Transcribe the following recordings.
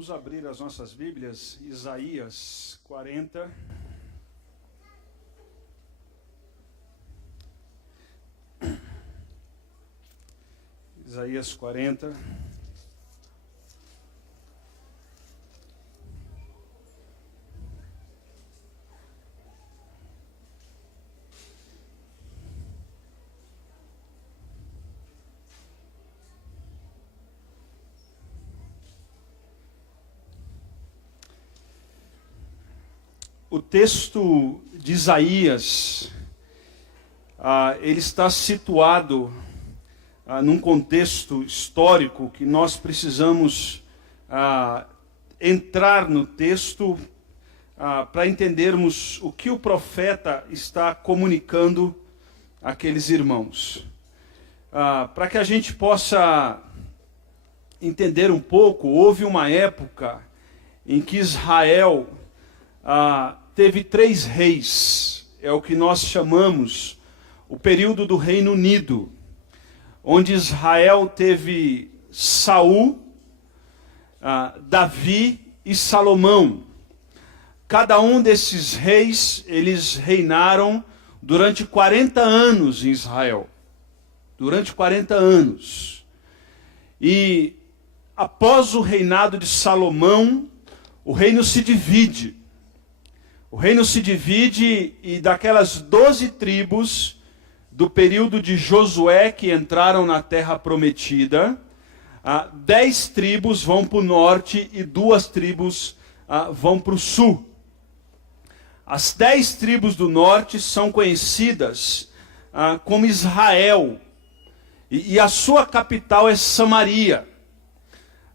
Vamos abrir as nossas Bíblias, Isaías 40. Isaías 40. O texto de Isaías, ele está situado num contexto histórico que nós precisamos entrar no texto para entendermos o que o profeta está comunicando àqueles irmãos. Para que a gente possa entender um pouco, houve uma época em que Israel teve 3 reis, é o que nós chamamos o período do Reino Unido, onde Israel teve Saul, Davi e Salomão. Cada um desses reis, eles reinaram durante 40 anos em Israel. Durante 40 anos. E após o reinado de Salomão, o reino se divide. O reino se divide e daquelas 12 tribos do período de Josué que entraram na terra prometida, 10 tribos vão para o norte e 2 tribos vão para o sul. As 10 tribos do norte são conhecidas como Israel e a sua capital é Samaria.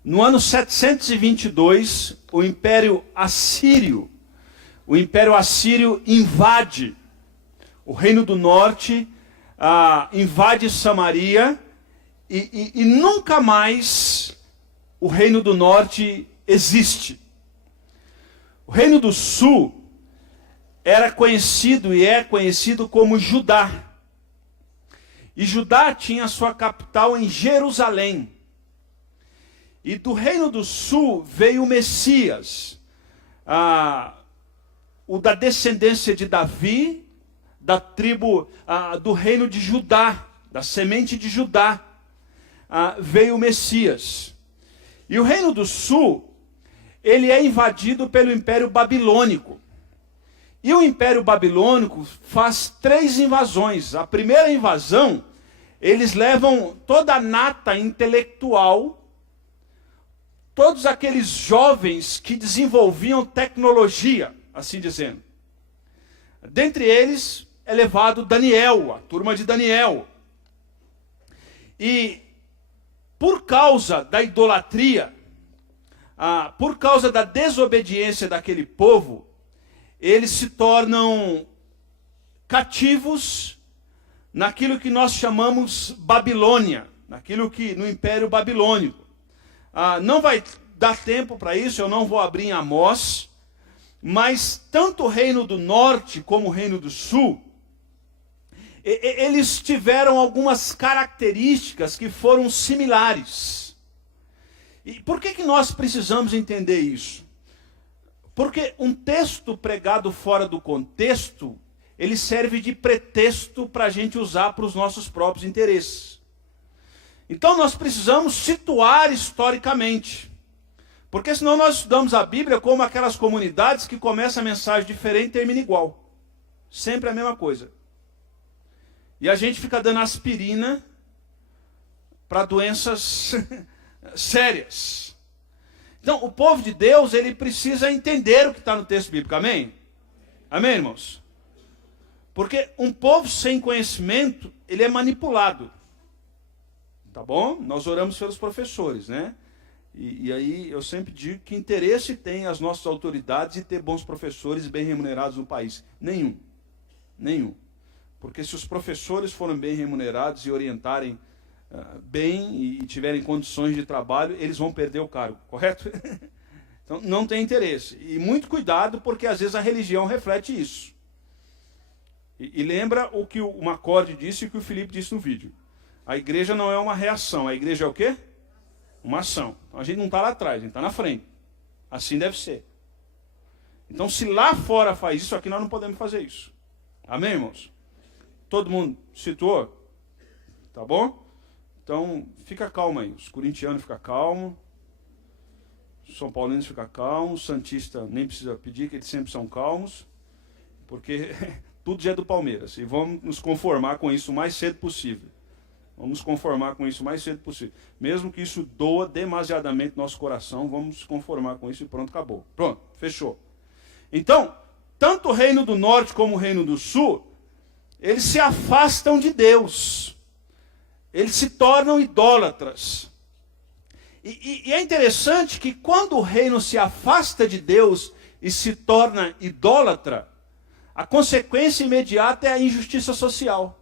No ano 722, o Império Assírio invade o Reino do Norte, invade Samaria e nunca mais o Reino do Norte existe. O Reino do Sul era conhecido e é conhecido como Judá. E Judá tinha sua capital em Jerusalém. E do Reino do Sul veio o Messias, o da descendência de Davi, da tribo do reino de Judá, da semente de Judá, veio o Messias. E o Reino do Sul, ele é invadido pelo Império Babilônico. E o Império Babilônico faz 3 invasões. A primeira invasão, eles levam toda a nata intelectual, todos aqueles jovens que desenvolviam tecnologia, assim dizendo. Dentre eles é levado Daniel, a turma de Daniel. E por causa da idolatria, por causa da desobediência daquele povo, eles se tornam cativos naquilo que nós chamamos Babilônia, naquilo que no Império Babilônico. Não vai dar tempo para isso, eu não vou abrir em Amós, mas tanto o Reino do Norte como o Reino do Sul, eles tiveram algumas características que foram similares. E por que nós precisamos entender isso? Porque um texto pregado fora do contexto, ele serve de pretexto para a gente usar para os nossos próprios interesses. Então nós precisamos situar historicamente. Porque senão nós estudamos a Bíblia como aquelas comunidades que começam a mensagem diferente e termina igual. Sempre a mesma coisa. E a gente fica dando aspirina para doenças sérias. Então, o povo de Deus, ele precisa entender o que está no texto bíblico. Amém? Amém, irmãos? Porque um povo sem conhecimento, ele é manipulado. Tá bom? Nós oramos pelos professores, né? E aí eu sempre digo que interesse tem as nossas autoridades em ter bons professores bem remunerados no país. Nenhum. Nenhum. Porque se os professores forem bem remunerados e orientarem bem e tiverem condições de trabalho, eles vão perder o cargo, correto? Então não tem interesse. E muito cuidado, porque às vezes a religião reflete isso. E lembra o que o Macorde disse e o que o Felipe disse no vídeo. A igreja não é uma reação, a igreja é o quê? Uma ação. Então a gente não está lá atrás, a gente está na frente. Assim deve ser. Então, se lá fora faz isso, aqui nós não podemos fazer isso. Amém, irmãos? Todo mundo situou? Tá bom? Então, fica calmo aí. Os corintianos ficam calmos. Os São Paulinos ficam calmos. Os santistas nem precisa pedir, que eles sempre são calmos. Porque tudo já é do Palmeiras. E vamos nos conformar com isso o mais cedo possível. Vamos nos conformar com isso o mais cedo possível. Mesmo que isso doa demasiadamente no nosso coração, vamos nos conformar com isso e pronto, acabou. Pronto, fechou. Então, tanto o reino do norte como o reino do sul, eles se afastam de Deus. Eles se tornam idólatras. E é interessante que quando o reino se afasta de Deus e se torna idólatra, a consequência imediata é a injustiça social.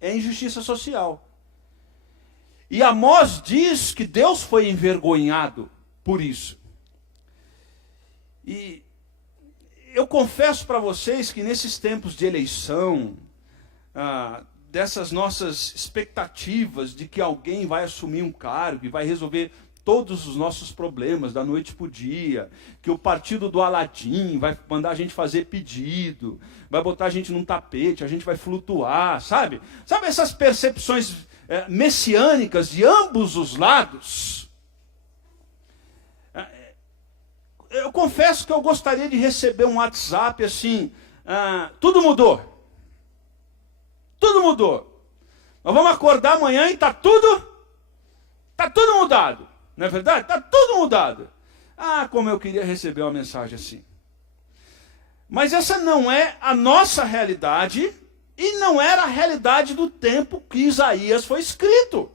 É a injustiça social. E Amós diz que Deus foi envergonhado por isso. E eu confesso para vocês que nesses tempos de eleição, dessas nossas expectativas de que alguém vai assumir um cargo e vai resolver todos os nossos problemas da noite para o dia, que o partido do Aladim vai mandar a gente fazer pedido, vai botar a gente num tapete, a gente vai flutuar, sabe? Sabe essas percepções messiânicas de ambos os lados? Eu confesso que eu gostaria de receber um WhatsApp assim, tudo mudou. Tudo mudou. Nós vamos acordar amanhã e está tudo mudado. Não é verdade? Está tudo mudado. Como eu queria receber uma mensagem assim. Mas essa não é a nossa realidade e não era a realidade do tempo que Isaías foi escrito.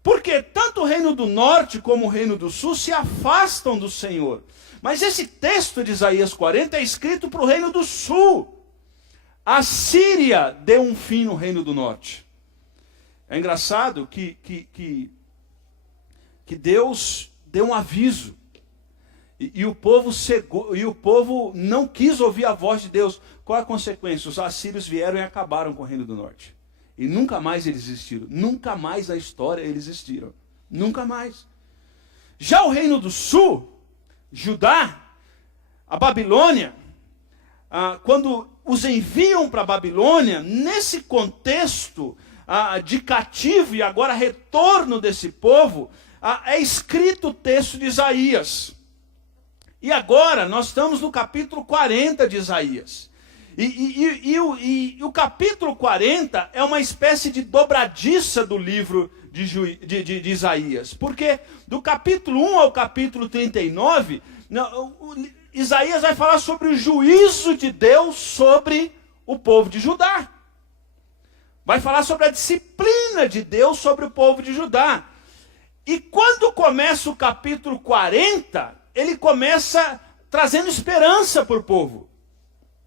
Porque tanto o reino do norte como o reino do sul se afastam do Senhor. Mas esse texto de Isaías 40 é escrito para o reino do sul. A Síria deu um fim no reino do norte. É engraçado que Deus deu um aviso. E o povo cegou, e o povo não quis ouvir a voz de Deus. Qual é a consequência? Os assírios vieram e acabaram com o reino do norte. E nunca mais eles existiram. Nunca mais na história eles existiram. Nunca mais. Já o reino do sul, Judá, a Babilônia, quando os enviam para a Babilônia, nesse contexto de cativo e agora retorno desse povo, é escrito o texto de Isaías. E agora nós estamos no capítulo 40 de Isaías. E o capítulo 40 é uma espécie de dobradiça do livro de Isaías. Porque do capítulo 1 ao capítulo 39, Isaías vai falar sobre o juízo de Deus sobre o povo de Judá. Vai falar sobre a disciplina de Deus sobre o povo de Judá. E quando começa o capítulo 40, ele começa trazendo esperança para o povo.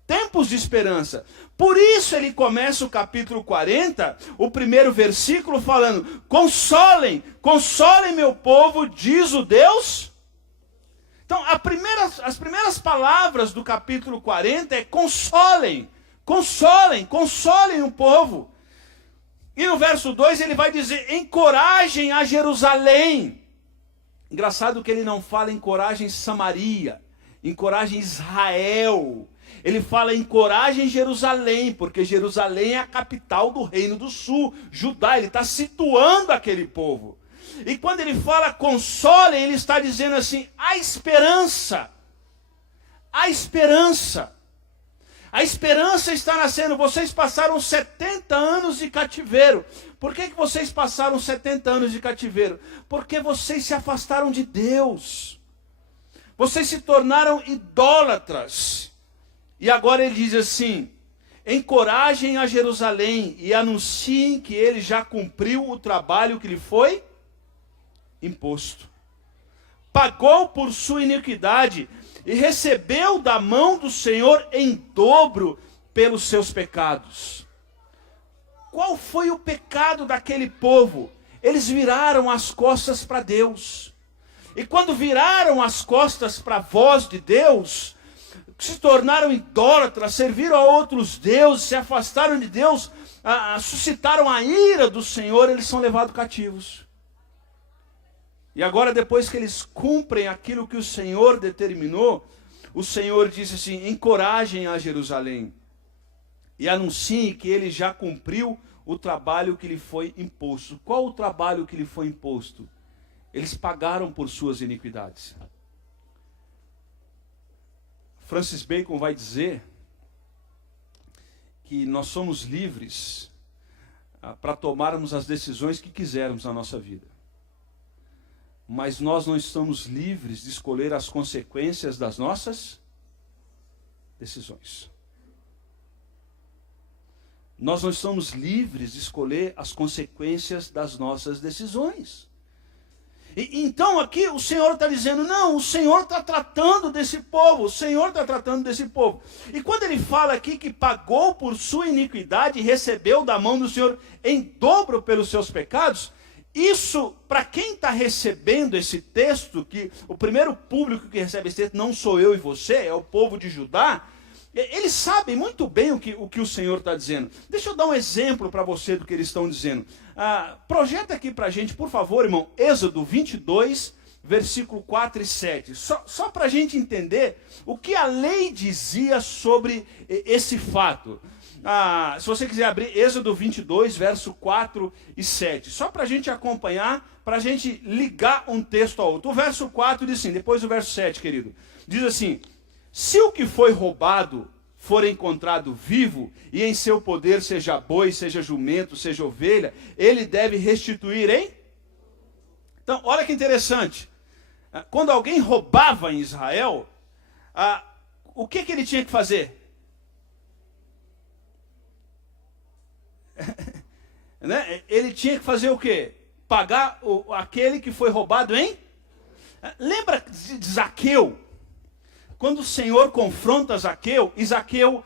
Tempos de esperança. Por isso ele começa o capítulo 40, o primeiro versículo falando: consolem, consolem meu povo, diz o Deus. Então as primeiras palavras do capítulo 40 é consolem, consolem, consolem o povo. E no verso 2 ele vai dizer: encorajem a Jerusalém. Engraçado que ele não fala encorajem Samaria, encorajem Israel. Ele fala encorajem Jerusalém, porque Jerusalém é a capital do reino do sul, Judá. Ele está situando aquele povo. E quando ele fala consolem, ele está dizendo assim: há esperança. Há esperança. A esperança está nascendo. Vocês passaram 70 anos de cativeiro. Por que vocês passaram 70 anos de cativeiro? Porque vocês se afastaram de Deus. Vocês se tornaram idólatras. E agora ele diz assim: encorajem a Jerusalém e anunciem que ele já cumpriu o trabalho que lhe foi imposto. Pagou por sua iniquidade e recebeu da mão do Senhor em dobro pelos seus pecados. Qual foi o pecado daquele povo? Eles viraram as costas para Deus. E quando viraram as costas para a voz de Deus, se tornaram idólatras, serviram a outros deuses, se afastaram de Deus, suscitaram a ira do Senhor, eles são levados cativos. E agora, depois que eles cumprem aquilo que o Senhor determinou, o Senhor disse assim: encorajem a Jerusalém e anunciem que ele já cumpriu o trabalho que lhe foi imposto. Qual o trabalho que lhe foi imposto? Eles pagaram por suas iniquidades. Francis Bacon vai dizer que nós somos livres para tomarmos as decisões que quisermos na nossa vida. Mas nós não estamos livres de escolher as consequências das nossas decisões. Nós não estamos livres de escolher as consequências das nossas decisões. Então aqui o Senhor está dizendo, não, o Senhor está tratando desse povo, o Senhor está tratando desse povo. E quando ele fala aqui que pagou por sua iniquidade e recebeu da mão do Senhor em dobro pelos seus pecados, isso, para quem está recebendo esse texto, que o primeiro público que recebe esse texto não sou eu e você, é o povo de Judá, eles sabem muito bem o que o Senhor está dizendo. Deixa eu dar um exemplo para você do que eles estão dizendo. Projeta aqui para a gente, por favor, irmão, Êxodo 22, versículo 4 e 7. Só para a gente entender o que a lei dizia sobre esse fato. Se você quiser abrir Êxodo 22, verso 4 e 7. Só para a gente acompanhar, para a gente ligar um texto ao outro. O verso 4 diz assim, depois o verso 7, querido. Diz assim: se o que foi roubado for encontrado vivo, e em seu poder seja boi, seja jumento, seja ovelha, ele deve restituir, hein? Então, olha que interessante. Quando alguém roubava em Israel, o que ele tinha que fazer? Né? Ele tinha que fazer o quê? Pagar aquele que foi roubado, hein? Lembra de Zaqueu? Quando o Senhor confronta Zaqueu, e Zaqueu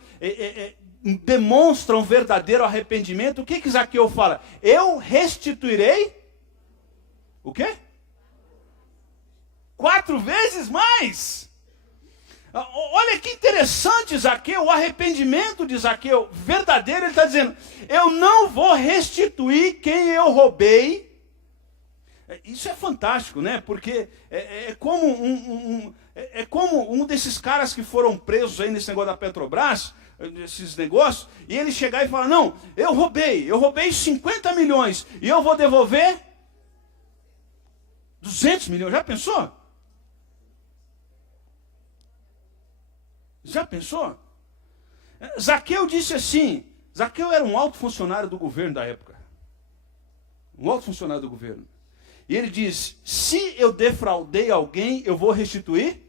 demonstra um verdadeiro arrependimento, o que Zaqueu fala? Eu restituirei o quê? 4 vezes mais. Olha que interessante, Zaqueu, o arrependimento de Zaqueu verdadeiro. Ele está dizendo, eu não vou restituir quem eu roubei. Isso é fantástico, né? Porque é como um desses caras que foram presos aí nesse negócio da Petrobras, nesses negócios, e ele chegar e falar, não, eu roubei 50 milhões, e eu vou devolver 200 milhões. Já pensou? Já pensou? Zaqueu disse assim, Zaqueu era um alto funcionário do governo da época. Um alto funcionário do governo. E ele diz, se eu defraudei alguém, eu vou restituir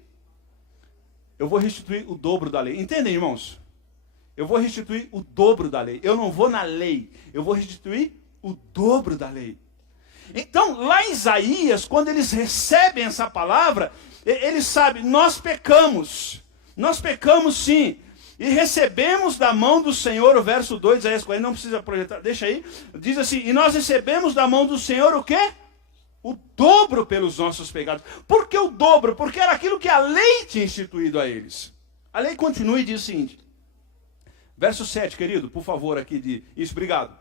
o dobro da lei. Entendem, irmãos? Eu vou restituir o dobro da lei. Eu não vou na lei, eu vou restituir o dobro da lei. Então, lá em Isaías, quando eles recebem essa palavra, eles sabem, nós pecamos sim, e recebemos da mão do Senhor, o verso 2, Isaías 40, não precisa projetar, deixa aí, diz assim, e nós recebemos da mão do Senhor o quê? O dobro pelos nossos pecados. Por que o dobro? Porque era aquilo que a lei tinha instituído a eles. A lei continua e diz o seguinte, verso 7, querido, por favor, aqui, isso, obrigado.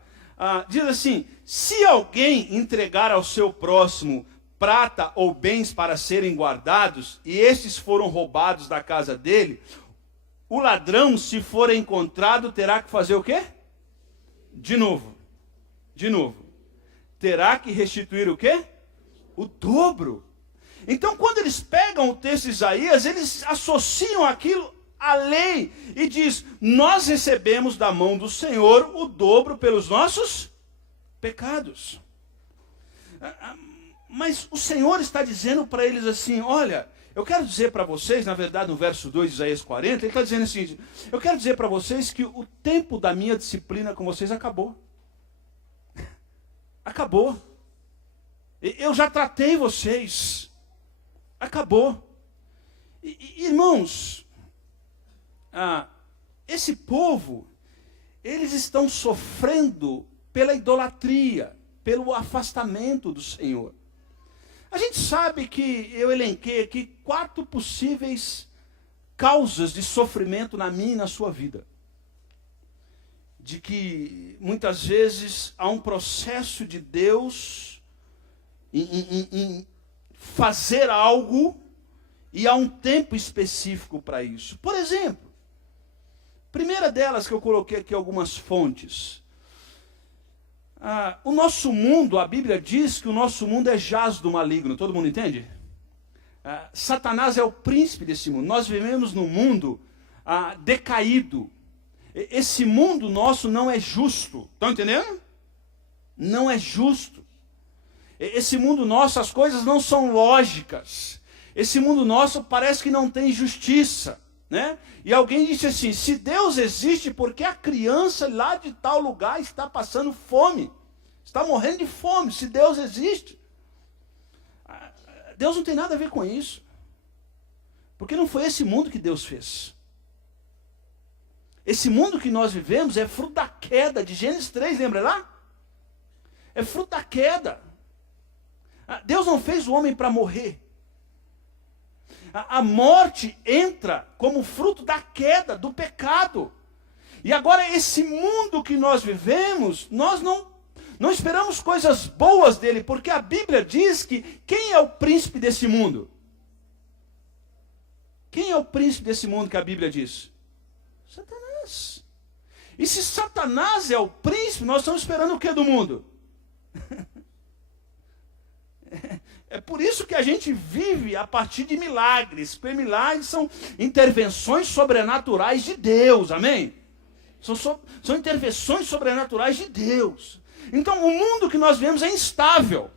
Diz assim, se alguém entregar ao seu próximo prata ou bens para serem guardados, e estes foram roubados da casa dele, o ladrão, se for encontrado, terá que fazer o quê? De novo. Terá que restituir o quê? O dobro. Então, quando eles pegam o texto de Isaías, eles associam aquilo à lei e diz, nós recebemos da mão do Senhor o dobro pelos nossos pecados. Mas o Senhor está dizendo para eles assim, olha, eu quero dizer para vocês, na verdade no verso 2 de Isaías 40, ele está dizendo assim, eu quero dizer para vocês que o tempo da minha disciplina com vocês acabou. Acabou. Eu já tratei vocês. Acabou. Irmãos, esse povo, eles estão sofrendo pela idolatria, pelo afastamento do Senhor. A gente sabe que eu elenquei aqui 4 possíveis causas de sofrimento na minha e na sua vida. De que muitas vezes há um processo de Deus em fazer algo e há um tempo específico para isso. Por exemplo, primeira delas que eu coloquei aqui algumas fontes. O nosso mundo, a Bíblia diz que o nosso mundo é jaz do maligno. Todo mundo entende? Satanás é o príncipe desse mundo. Nós vivemos num mundo decaído. Esse mundo nosso não é justo. Estão entendendo? Não é justo. Esse mundo nosso, as coisas não são lógicas. Esse mundo nosso parece que não tem justiça, né? E alguém disse assim, se Deus existe, por que a criança lá de tal lugar está passando fome? Está morrendo de fome, se Deus existe. Deus não tem nada a ver com isso. Porque não foi esse mundo que Deus fez. Esse mundo que nós vivemos é fruto da queda de Gênesis 3, lembra lá? É fruto da queda. Deus não fez o homem para morrer. A morte entra como fruto da queda, do pecado. E agora esse mundo que nós vivemos, nós não esperamos coisas boas dele, porque a Bíblia diz que quem é o príncipe desse mundo? Quem é o príncipe desse mundo que a Bíblia diz? Satanás. E se Satanás é o príncipe, nós estamos esperando o que do mundo? É por isso que a gente vive a partir de milagres, porque milagres são intervenções sobrenaturais de Deus, amém? São intervenções sobrenaturais de Deus. Então o mundo que nós vemos é instável.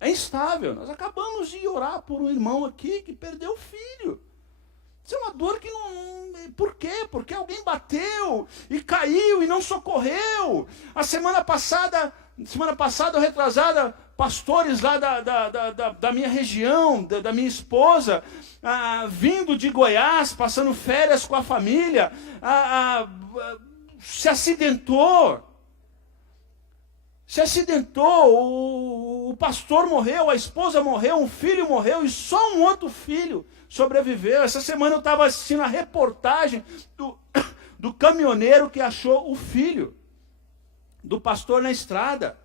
É instável. Nós acabamos de orar por um irmão aqui que perdeu o filho. Isso é uma dor que não... Por quê? Porque alguém bateu e caiu e não socorreu. A semana passada ou retrasada, pastores lá da minha região, da minha esposa, vindo de Goiás, passando férias com a família, se acidentou. O pastor morreu, a esposa morreu, um filho morreu e só um outro filho sobreviveu. Essa semana eu estava assistindo a reportagem do caminhoneiro que achou o filho do pastor na estrada.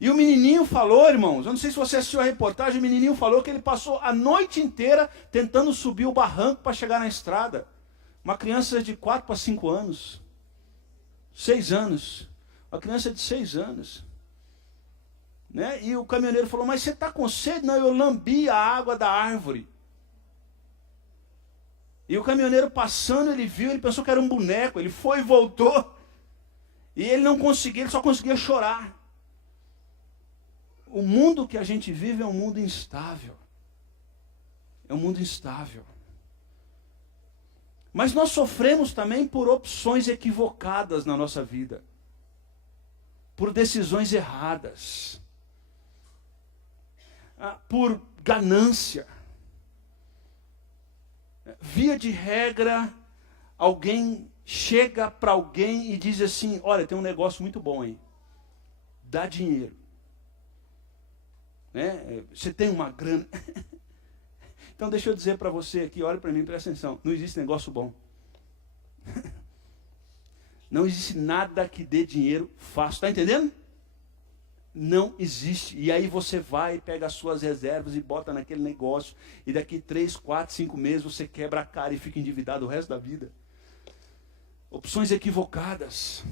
E o menininho falou, irmãos, eu não sei se você assistiu a reportagem, o menininho falou que ele passou a noite inteira tentando subir o barranco para chegar na estrada. Uma criança de 4 para 5 anos. 6 anos. Uma criança de 6 anos. Né? E o caminhoneiro falou, mas você está com sede? Não, eu lambi a água da árvore. E o caminhoneiro passando, ele viu, ele pensou que era um boneco, ele foi e voltou. E ele não conseguia, ele só conseguia chorar. O mundo que a gente vive é um mundo instável. É um mundo instável. Mas nós sofremos também por opções equivocadas na nossa vida. Por decisões erradas. Por ganância. Via de regra, alguém chega para alguém e diz assim, olha, tem um negócio muito bom aí. Dá dinheiro. Né? Você tem uma grana. Então deixa eu dizer para você aqui, olha para mim, presta atenção. Não existe negócio bom. Não existe nada que dê dinheiro fácil. Está entendendo? Não existe. E aí você vai, pega as suas reservas e bota naquele negócio. E daqui 3, 4, 5 meses você quebra a cara e fica endividado o resto da vida. Opções equivocadas.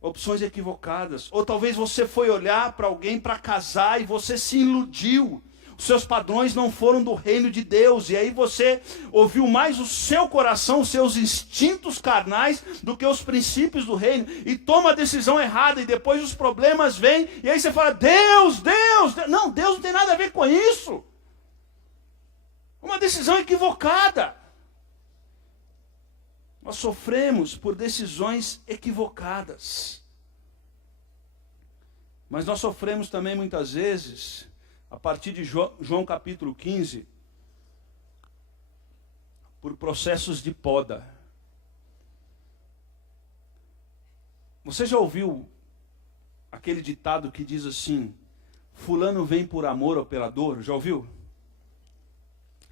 Opções equivocadas. Ou talvez você foi olhar para alguém para casar e você se iludiu. Os seus padrões não foram do reino de Deus. E aí você ouviu mais o seu coração, os seus instintos carnais, do que os princípios do reino. E toma a decisão errada. E depois os problemas vêm. E aí você fala, Deus. Não, Deus não tem nada a ver com isso. Uma decisão equivocada. Nós sofremos por decisões equivocadas. Mas nós sofremos também muitas vezes, a partir de João capítulo 15, por processos de poda. Você já ouviu aquele ditado que diz assim, fulano vem por amor ou pela dor? Já ouviu?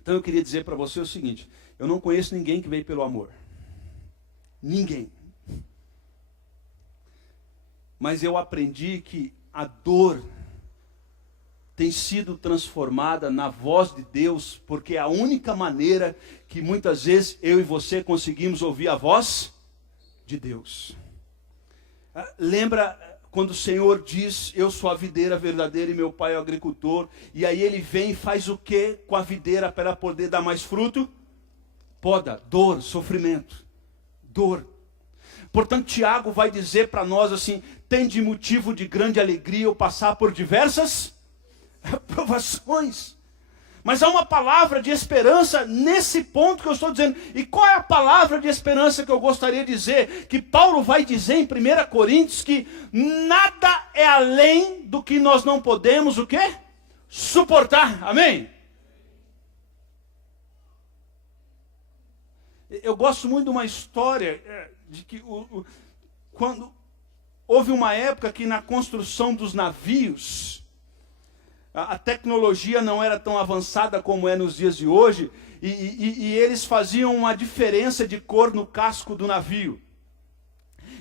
Então eu queria dizer para você o seguinte, eu não conheço ninguém que veio pelo amor. Ninguém. Mas eu aprendi que a dor tem sido transformada na voz de Deus, porque é a única maneira que muitas vezes eu e você conseguimos ouvir a voz de Deus. Lembra quando o Senhor diz, eu sou a videira verdadeira e meu pai é o agricultor, e aí ele vem e faz o que com a videira para ela poder dar mais fruto? Poda, dor, sofrimento, dor. Portanto, Tiago vai dizer para nós assim, tem de motivo de grande alegria eu passar por diversas provações. Mas há uma palavra de esperança nesse ponto que eu estou dizendo. E qual é a palavra de esperança que eu gostaria de dizer? Que Paulo vai dizer em 1 Coríntios que nada é além do que nós não podemos, o quê? Suportar. Amém? Eu gosto muito de uma história de que quando houve uma época que na construção dos navios, a tecnologia não era tão avançada como é nos dias de hoje, e eles faziam uma diferença de cor no casco do navio.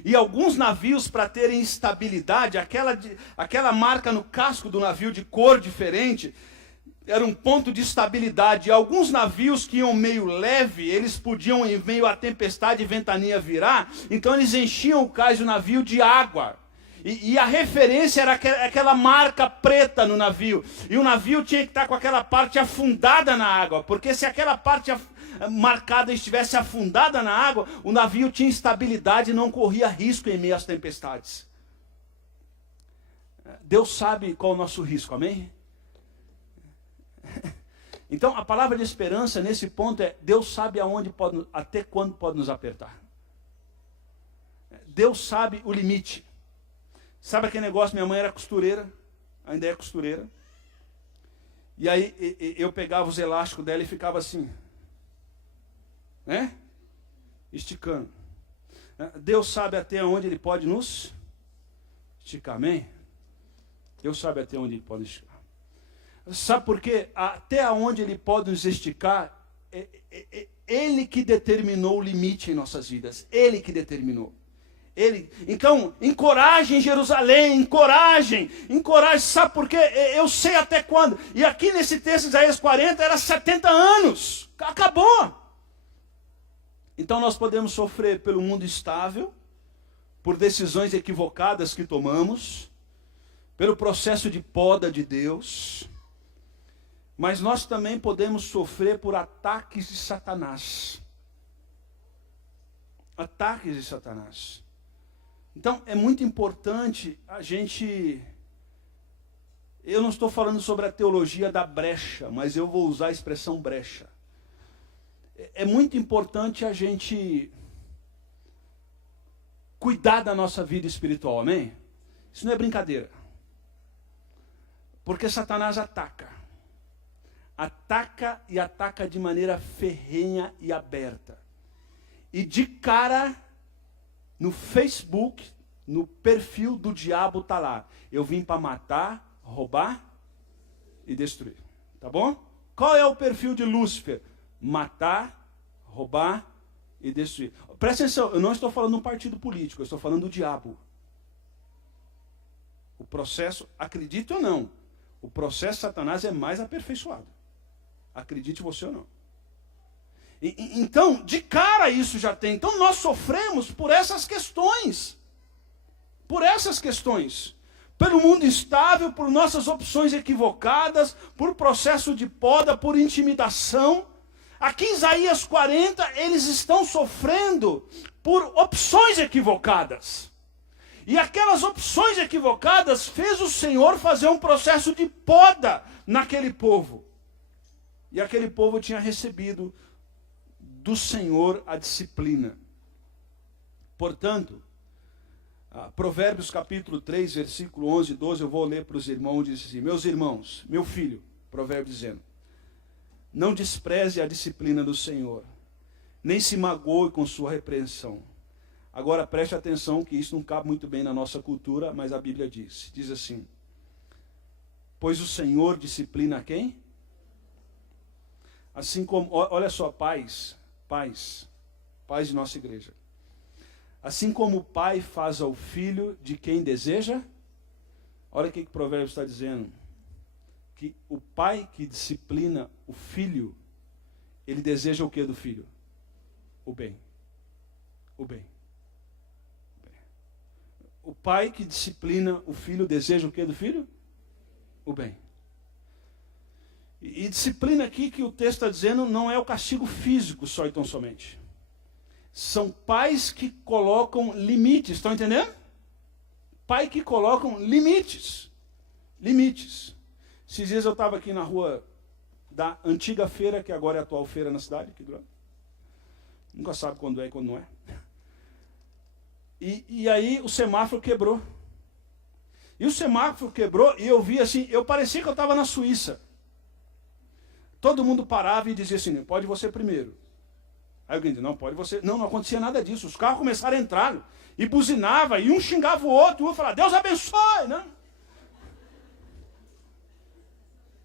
E alguns navios, para terem estabilidade, aquela marca no casco do navio de cor diferente, era um ponto de estabilidade. E alguns navios que iam meio leve, eles podiam, em meio à tempestade e ventania, virar, então eles enchiam o cais do navio de água. E a referência era aquela marca preta no navio. E o navio tinha que estar com aquela parte afundada na água. Porque se aquela parte marcada estivesse afundada na água, o navio tinha estabilidade e não corria risco em meio às tempestades. Deus sabe qual é o nosso risco, amém? Então a palavra de esperança nesse ponto é, Deus sabe até quando pode nos apertar. Deus sabe o limite. Sabe aquele negócio, minha mãe era costureira, ainda é costureira. E aí eu pegava os elásticos dela e ficava assim, né? Esticando. Deus sabe até onde Ele pode nos esticar, amém? Deus sabe até onde Ele pode esticar. Sabe por quê? Até onde Ele pode nos esticar, Ele que determinou o limite em nossas vidas. Ele que determinou. Então, encorajem Jerusalém, encorajem, sabe por quê? Eu sei até quando. E aqui nesse texto, Isaías 40, era 70 anos, acabou. Então nós podemos sofrer pelo mundo instável, por decisões equivocadas que tomamos, pelo processo de poda de Deus, mas nós também podemos sofrer por ataques de Satanás. Ataques de Satanás. Então, é muito importante a gente... Eu não estou falando sobre a teologia da brecha, mas eu vou usar a expressão brecha. É muito importante a gente cuidar da nossa vida espiritual, amém? Isso não é brincadeira. Porque Satanás ataca. Ataca e ataca de maneira ferrenha e aberta. E de cara... No Facebook, no perfil do diabo está lá. Eu vim para matar, roubar e destruir. Tá bom? Qual é o perfil de Lúcifer? Matar, roubar e destruir. Presta atenção, eu não estou falando de um partido político, eu estou falando do diabo. O processo, acredite ou não, o processo de Satanás é mais aperfeiçoado. Acredite você ou não. Então, de cara isso já tem. Então nós sofremos por essas questões. Por essas questões. Pelo mundo instável, por nossas opções equivocadas, por processo de poda, por intimidação. Aqui em Isaías 40, eles estão sofrendo por opções equivocadas. E aquelas opções equivocadas fez o Senhor fazer um processo de poda naquele povo. E aquele povo tinha recebido do Senhor a disciplina. Portanto, Provérbios capítulo 3, versículo 11 e 12, eu vou ler para os irmãos, diz assim, meus irmãos, meu filho, provérbio dizendo, não despreze a disciplina do Senhor, nem se magoe com sua repreensão. Agora preste atenção que isso não cabe muito bem na nossa cultura, mas a Bíblia diz assim, pois o Senhor disciplina quem? Assim como, olha só, pais de nossa igreja. Assim como o pai faz ao filho de quem deseja, olha o que o provérbio está dizendo. que o pai que disciplina o filho, ele deseja o que do filho? O bem. O bem. O pai que disciplina o filho deseja o que do filho? O bem. E disciplina aqui que o texto está dizendo não é o castigo físico só e tão somente. São pais que colocam limites, estão entendendo? Pai que colocam limites. Limites. Esses dias eu estava aqui na rua da antiga feira, que agora é a atual feira na cidade, aqui do lado. Nunca sabe quando é e quando não é. E aí o semáforo quebrou. E o semáforo quebrou e eu vi assim, eu parecia que eu estava na Suíça. Todo mundo parava e dizia assim, pode você primeiro. Aí alguém dizia, não, pode você. Não, não acontecia nada disso. Os carros começaram a entrar e buzinava, e um xingava o outro, e um falava, Deus abençoe, né?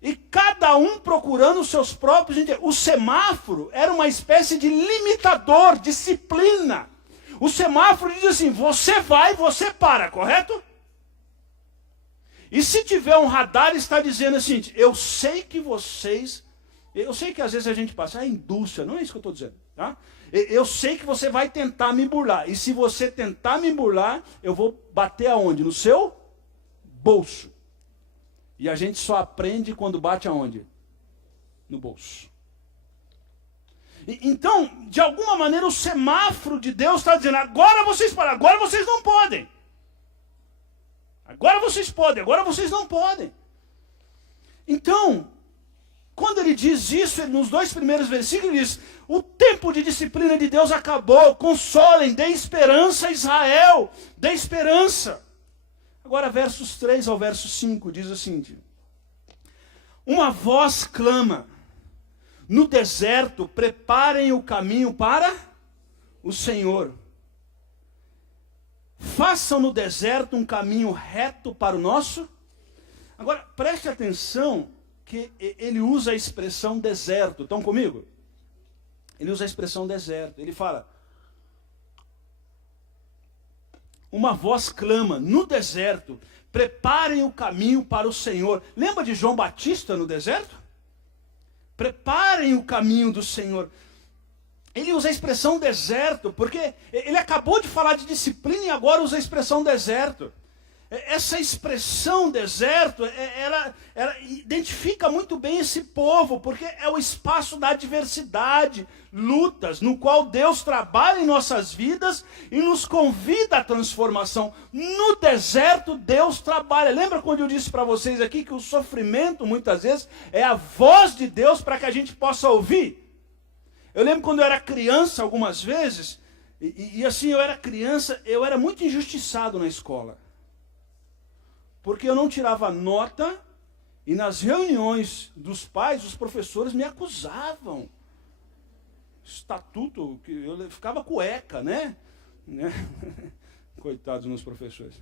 E cada um procurando os seus próprios interesses. O semáforo era uma espécie de limitador, disciplina. O semáforo diz assim, você vai, você para, correto? E se tiver um radar, está dizendo assim, eu sei que vocês... Eu sei que às vezes a gente passa, a indústria, não é isso que eu estou dizendo, tá? Eu sei que você vai tentar me burlar. E se você tentar me burlar, eu vou bater aonde? No seu bolso. E a gente só aprende quando bate aonde? No bolso. Então, de alguma maneira, o semáforo de Deus está dizendo, agora vocês param, agora vocês não podem. Agora vocês podem, agora vocês não podem. Então, quando ele diz isso, nos 2 primeiros versículos, ele diz, o tempo de disciplina de Deus acabou, consolem, dê esperança a Israel, dê esperança. Agora, versos 3 ao verso 5, diz assim, uma voz clama, no deserto, preparem o caminho para o Senhor. Façam no deserto um caminho reto para o nosso. Agora, preste atenção que ele usa a expressão deserto. Estão comigo? Ele usa a expressão deserto. Ele fala, uma voz clama, no deserto, preparem o caminho para o Senhor. Lembra de João Batista no deserto? Preparem o caminho do Senhor. Ele usa a expressão deserto, porque ele acabou de falar de disciplina e agora usa a expressão deserto. Essa expressão deserto, ela identifica muito bem esse povo, porque é o espaço da adversidade, lutas, no qual Deus trabalha em nossas vidas e nos convida à transformação. No deserto, Deus trabalha. Lembra quando eu disse para vocês aqui que o sofrimento, muitas vezes, é a voz de Deus para que a gente possa ouvir? Eu lembro quando eu era criança, algumas vezes, e assim, eu era criança, eu era muito injustiçado na escola. Porque eu não tirava nota, e nas reuniões dos pais, os professores me acusavam. Estatuto, que eu ficava cueca, né? Coitados dos meus professores.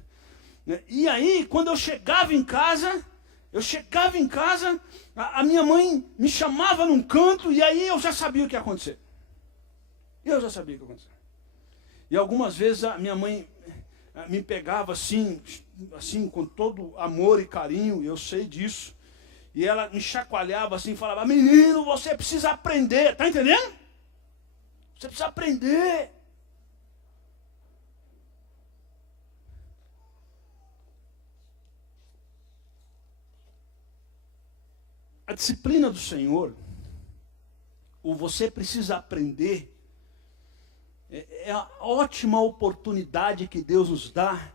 E aí, quando eu chegava em casa, a minha mãe me chamava num canto, e aí eu já sabia o que ia acontecer. E algumas vezes a minha mãe me pegava assim, com todo amor e carinho, eu sei disso. E ela me chacoalhava assim, falava, menino, você precisa aprender. Tá entendendo? Você precisa aprender. A disciplina do Senhor, o você precisa aprender, é a ótima oportunidade que Deus nos dá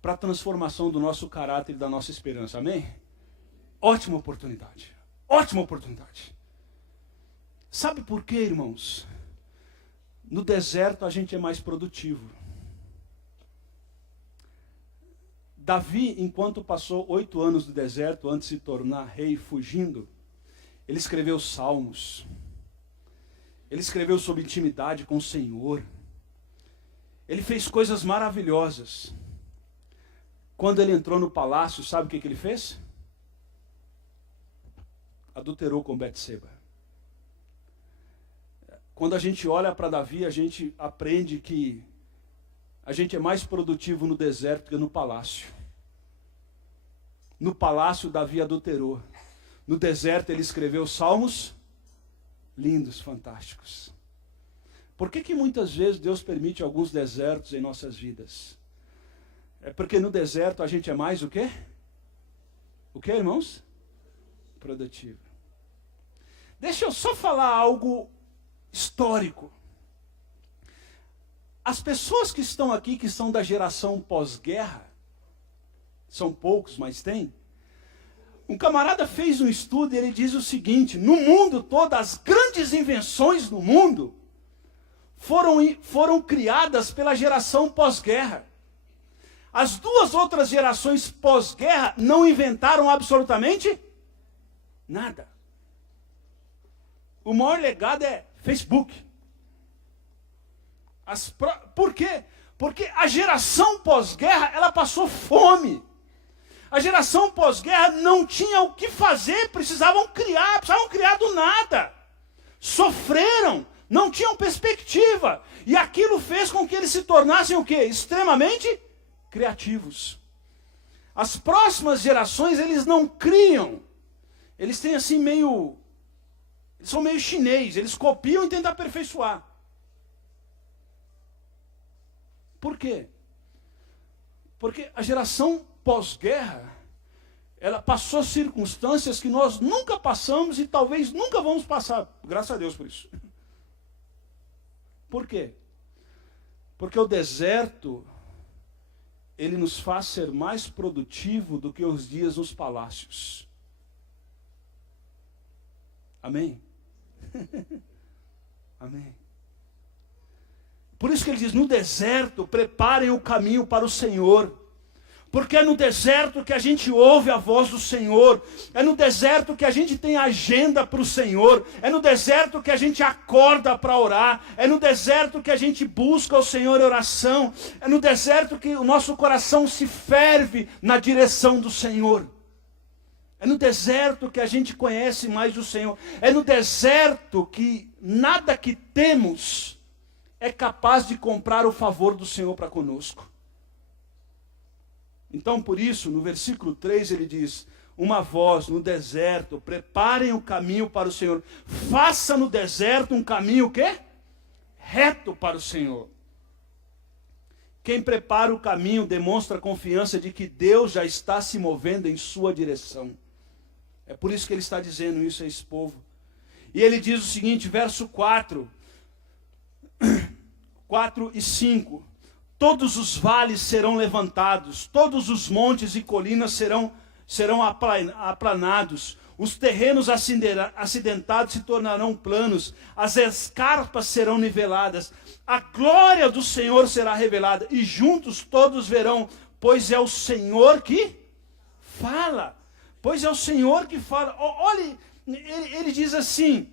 para a transformação do nosso caráter e da nossa esperança. Amém? Ótima oportunidade. Ótima oportunidade. Sabe por quê, irmãos? No deserto a gente é mais produtivo. Davi, enquanto passou 8 anos no deserto, antes de se tornar rei fugindo, ele escreveu salmos. Ele escreveu sobre intimidade com o Senhor. Ele fez coisas maravilhosas. Quando ele entrou no palácio, sabe o que ele fez? Adulterou com Betseba. Quando a gente olha para Davi, a gente aprende que a gente é mais produtivo no deserto que no palácio. No palácio, Davi adulterou. No deserto ele escreveu salmos lindos, fantásticos. Por que muitas vezes Deus permite alguns desertos em nossas vidas? É porque no deserto a gente é mais o quê? O quê, irmãos? Produtivo. Deixa eu só falar algo histórico. As pessoas que estão aqui, que são da geração pós-guerra, são poucos, mas tem. Um camarada fez um estudo e ele diz o seguinte: no mundo todo, as grandes invenções no mundo foram criadas pela geração pós-guerra. As duas outras gerações pós-guerra não inventaram absolutamente nada. O maior legado é Facebook. Por quê? Porque a geração pós-guerra, ela passou fome. A geração pós-guerra não tinha o que fazer, precisavam criar do nada. Sofreram, não tinham perspectiva. E aquilo fez com que eles se tornassem o quê? Extremamente criativos. As próximas gerações, eles não criam. Eles têm assim eles são meio chinês, eles copiam e tentam aperfeiçoar. Por quê? Porque a geração pós-guerra, ela passou circunstâncias que nós nunca passamos e talvez nunca vamos passar. Graças a Deus por isso. Por quê? Porque o deserto, ele nos faz ser mais produtivo do que os dias nos palácios. Amém? Amém. Por isso que ele diz, no deserto, preparem o caminho para o Senhor. Porque é no deserto que a gente ouve a voz do Senhor. É no deserto que a gente tem agenda para o Senhor. É no deserto que a gente acorda para orar. É no deserto que a gente busca o Senhor em oração. É no deserto que o nosso coração se ferve na direção do Senhor. É no deserto que a gente conhece mais o Senhor. É no deserto que nada que temos é capaz de comprar o favor do Senhor para conosco. Então, por isso, no versículo 3 ele diz, uma voz no deserto, preparem o caminho para o Senhor. Faça no deserto um caminho o quê? Reto para o Senhor. Quem prepara o caminho demonstra a confiança de que Deus já está se movendo em sua direção. É por isso que ele está dizendo isso a esse povo. E ele diz o seguinte, verso 4 e 5. Todos os vales serão levantados, todos os montes e colinas serão aplanados, os terrenos acidentados se tornarão planos, as escarpas serão niveladas, a glória do Senhor será revelada, e juntos todos verão, pois é o Senhor que fala. Pois é o Senhor que fala. Olhe, ele diz assim,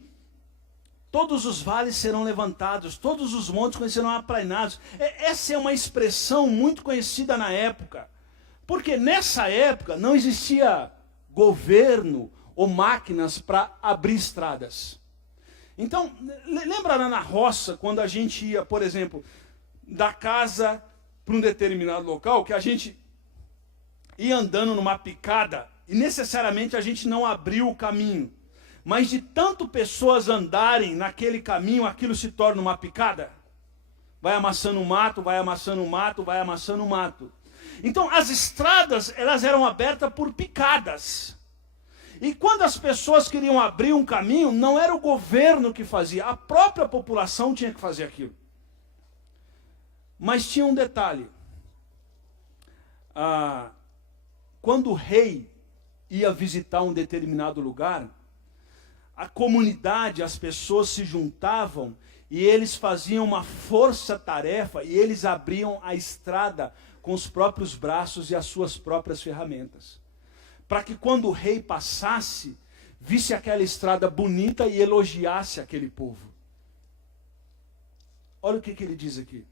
todos os vales serão levantados, todos os montes serão aplanados. Essa é uma expressão muito conhecida na época. Porque nessa época não existia governo ou máquinas para abrir estradas. Então, lembra lá na roça, quando a gente ia, por exemplo, da casa para um determinado local, que a gente ia andando numa picada e necessariamente a gente não abriu o caminho. Mas de tanto pessoas andarem naquele caminho, aquilo se torna uma picada. Vai amassando o mato, vai amassando o mato, vai amassando o mato. Então as estradas, elas eram abertas por picadas. E quando as pessoas queriam abrir um caminho, não era o governo que fazia, a própria população tinha que fazer aquilo. Mas tinha um detalhe. Quando o rei ia visitar um determinado lugar, a comunidade, as pessoas se juntavam e eles faziam uma força-tarefa e eles abriam a estrada com os próprios braços e as suas próprias ferramentas. Para que quando o rei passasse, visse aquela estrada bonita e elogiasse aquele povo. Olha o que ele diz aqui.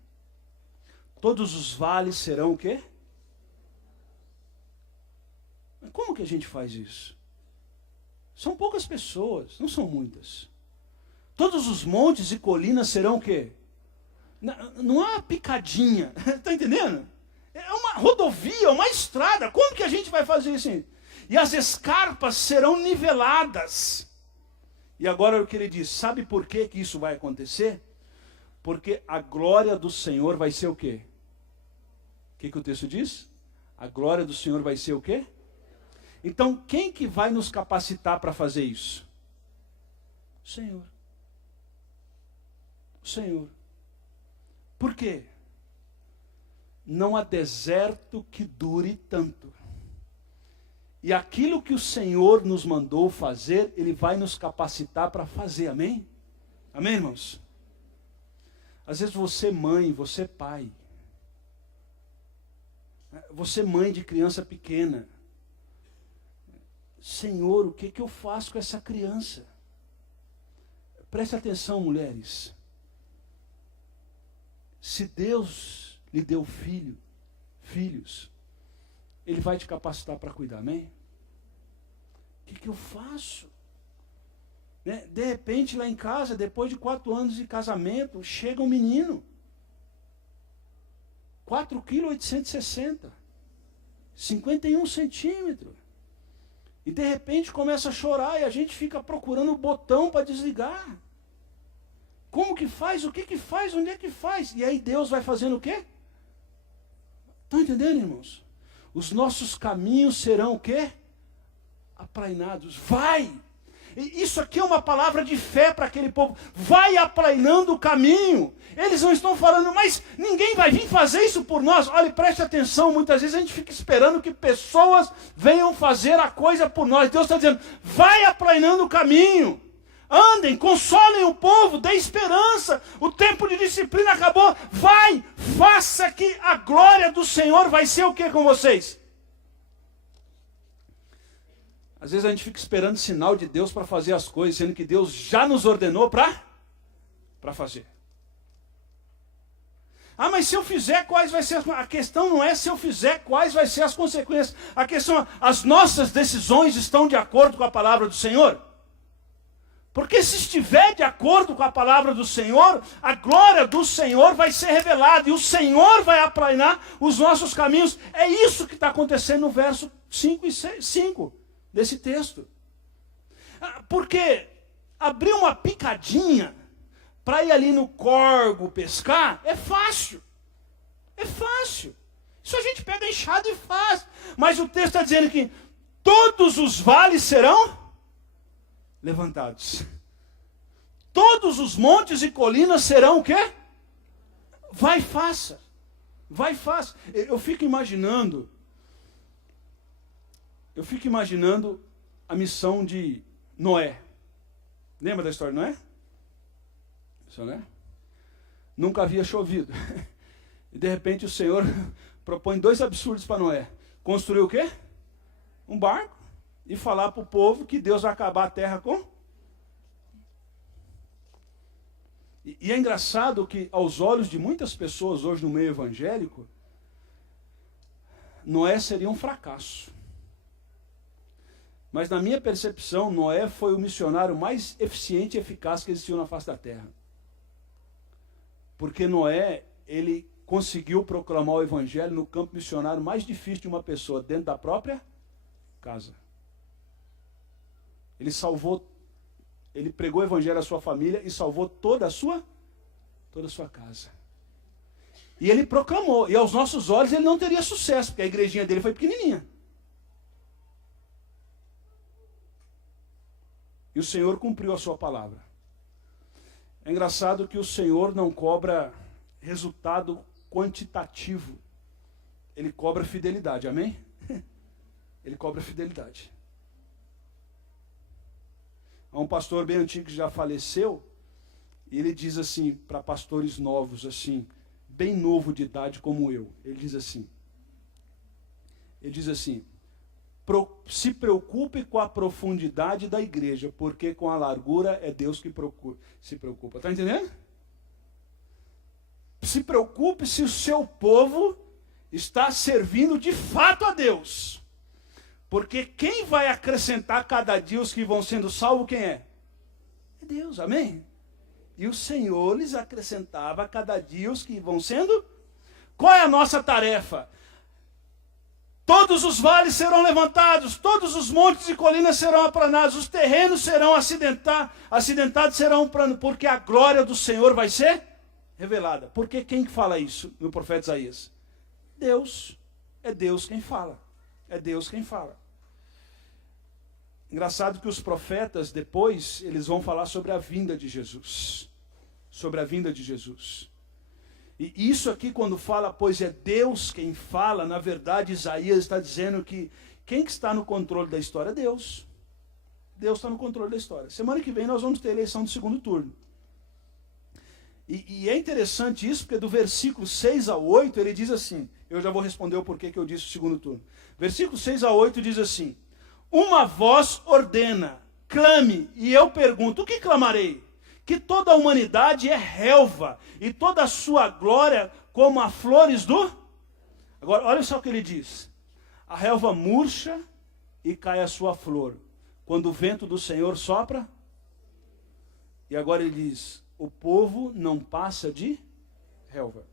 Todos os vales serão o quê? Como que a gente faz isso? São poucas pessoas, não são muitas. Todos os montes e colinas serão o quê? Não há picadinha, está entendendo? É uma rodovia, uma estrada. Como que a gente vai fazer isso? e as escarpas serão niveladas. E agora o que ele diz, sabe por que isso vai acontecer? Porque a glória do Senhor vai ser o quê? O que o texto diz? A glória do Senhor vai ser o quê? Então, quem que vai nos capacitar para fazer isso? O Senhor. O Senhor. Por quê? Não há deserto que dure tanto. E aquilo que o Senhor nos mandou fazer, Ele vai nos capacitar para fazer, amém? Amém, irmãos? Às vezes você mãe, você pai. Você mãe de criança pequena. Senhor, o que eu faço com essa criança? Preste atenção, mulheres. Se Deus lhe deu filhos, Ele vai te capacitar para cuidar, amém? O que eu faço? Né? De repente, lá em casa, depois de 4 anos de casamento, chega um menino. 4,860 kg. 51 centímetros. E de repente começa a chorar e a gente fica procurando o botão para desligar. Como que faz? O que faz? Onde é que faz? E aí Deus vai fazendo o quê? Estão entendendo, irmãos? Os nossos caminhos serão o quê? Aplainados. Vai! E isso aqui é uma palavra de fé para aquele povo. Vai aplainando o caminho. Eles não estão falando, mas ninguém vai vir fazer isso por nós. Olha, preste atenção, muitas vezes a gente fica esperando que pessoas venham fazer a coisa por nós. Deus está dizendo, vai aplainando o caminho. Andem, consolem o povo, dê esperança. O tempo de disciplina acabou. Vai, faça que a glória do Senhor vai ser o que com vocês? Às vezes a gente fica esperando sinal de Deus para fazer as coisas, sendo que Deus já nos ordenou para fazer. Ah, mas se eu fizer, quais vai ser as... A questão não é se eu fizer, quais vai ser as consequências. A questão é, as nossas decisões estão de acordo com a palavra do Senhor? Porque se estiver de acordo com a palavra do Senhor, a glória do Senhor vai ser revelada e o Senhor vai aplainar os nossos caminhos. É isso que está acontecendo no verso 5 e 5 desse texto. Porque abrir uma picadinha para ir ali no córrego pescar é fácil. É fácil. Isso a gente pega a enxada e faz. Mas o texto está dizendo que todos os vales serão levantados. Todos os montes e colinas serão o quê? Vai, faça. Vai, faça. Eu fico imaginando a missão de Noé. Lembra da história de Noé? Né? Nunca havia chovido. E de repente o Senhor propõe 2 absurdos para Noé. Construir o quê? Um barco. E falar para o povo que Deus vai acabar a terra com... E é engraçado que aos olhos de muitas pessoas hoje no meio evangélico, Noé seria um fracasso. Mas na minha percepção, Noé foi o missionário mais eficiente e eficaz que existiu na face da terra. Porque Noé, ele conseguiu proclamar o evangelho no campo missionário mais difícil de uma pessoa, dentro da própria casa. Ele pregou o evangelho à sua família e salvou toda a sua casa. E ele proclamou, e aos nossos olhos ele não teria sucesso, porque a igrejinha dele foi pequenininha. E o Senhor cumpriu a sua palavra. É engraçado que o Senhor não cobra resultado quantitativo. Ele cobra fidelidade, amém? Ele cobra fidelidade. Há um pastor bem antigo que já faleceu, e ele diz assim, para pastores novos, assim, bem novo de idade como eu, ele diz assim, se preocupe com a profundidade da igreja, porque com a largura é Deus que se preocupa. Está entendendo? Se preocupe se o seu povo está servindo de fato a Deus. Porque quem vai acrescentar cada dia os que vão sendo salvos, quem é? É Deus, amém? E o Senhor lhes acrescentava cada dia os que vão sendo. Qual é a nossa tarefa? Todos os vales serão levantados, todos os montes e colinas serão aplanados, os terrenos serão acidentados serão planos, porque a glória do Senhor vai ser revelada. Porque quem que fala isso no profeta Isaías? Deus. É Deus quem fala. É Deus quem fala. Engraçado que os profetas depois, eles vão falar sobre a vinda de Jesus. Sobre a vinda de Jesus. E isso aqui quando fala, pois é Deus quem fala, na verdade Isaías está dizendo que quem que está no controle da história é Deus. Deus está no controle da história. Semana que vem nós vamos ter a eleição do segundo turno. E é interessante isso, porque do versículo 6 a 8 ele diz assim, eu já vou responder o porquê que eu disse o segundo turno. Versículo 6 a 8 diz assim, uma voz ordena, clame, e eu pergunto, o que clamarei? Que toda a humanidade é relva, e toda a sua glória como as flores do... Agora, olha só o que ele diz. A relva murcha e cai a sua flor, quando o vento do Senhor sopra. E agora ele diz, o povo não passa de relva.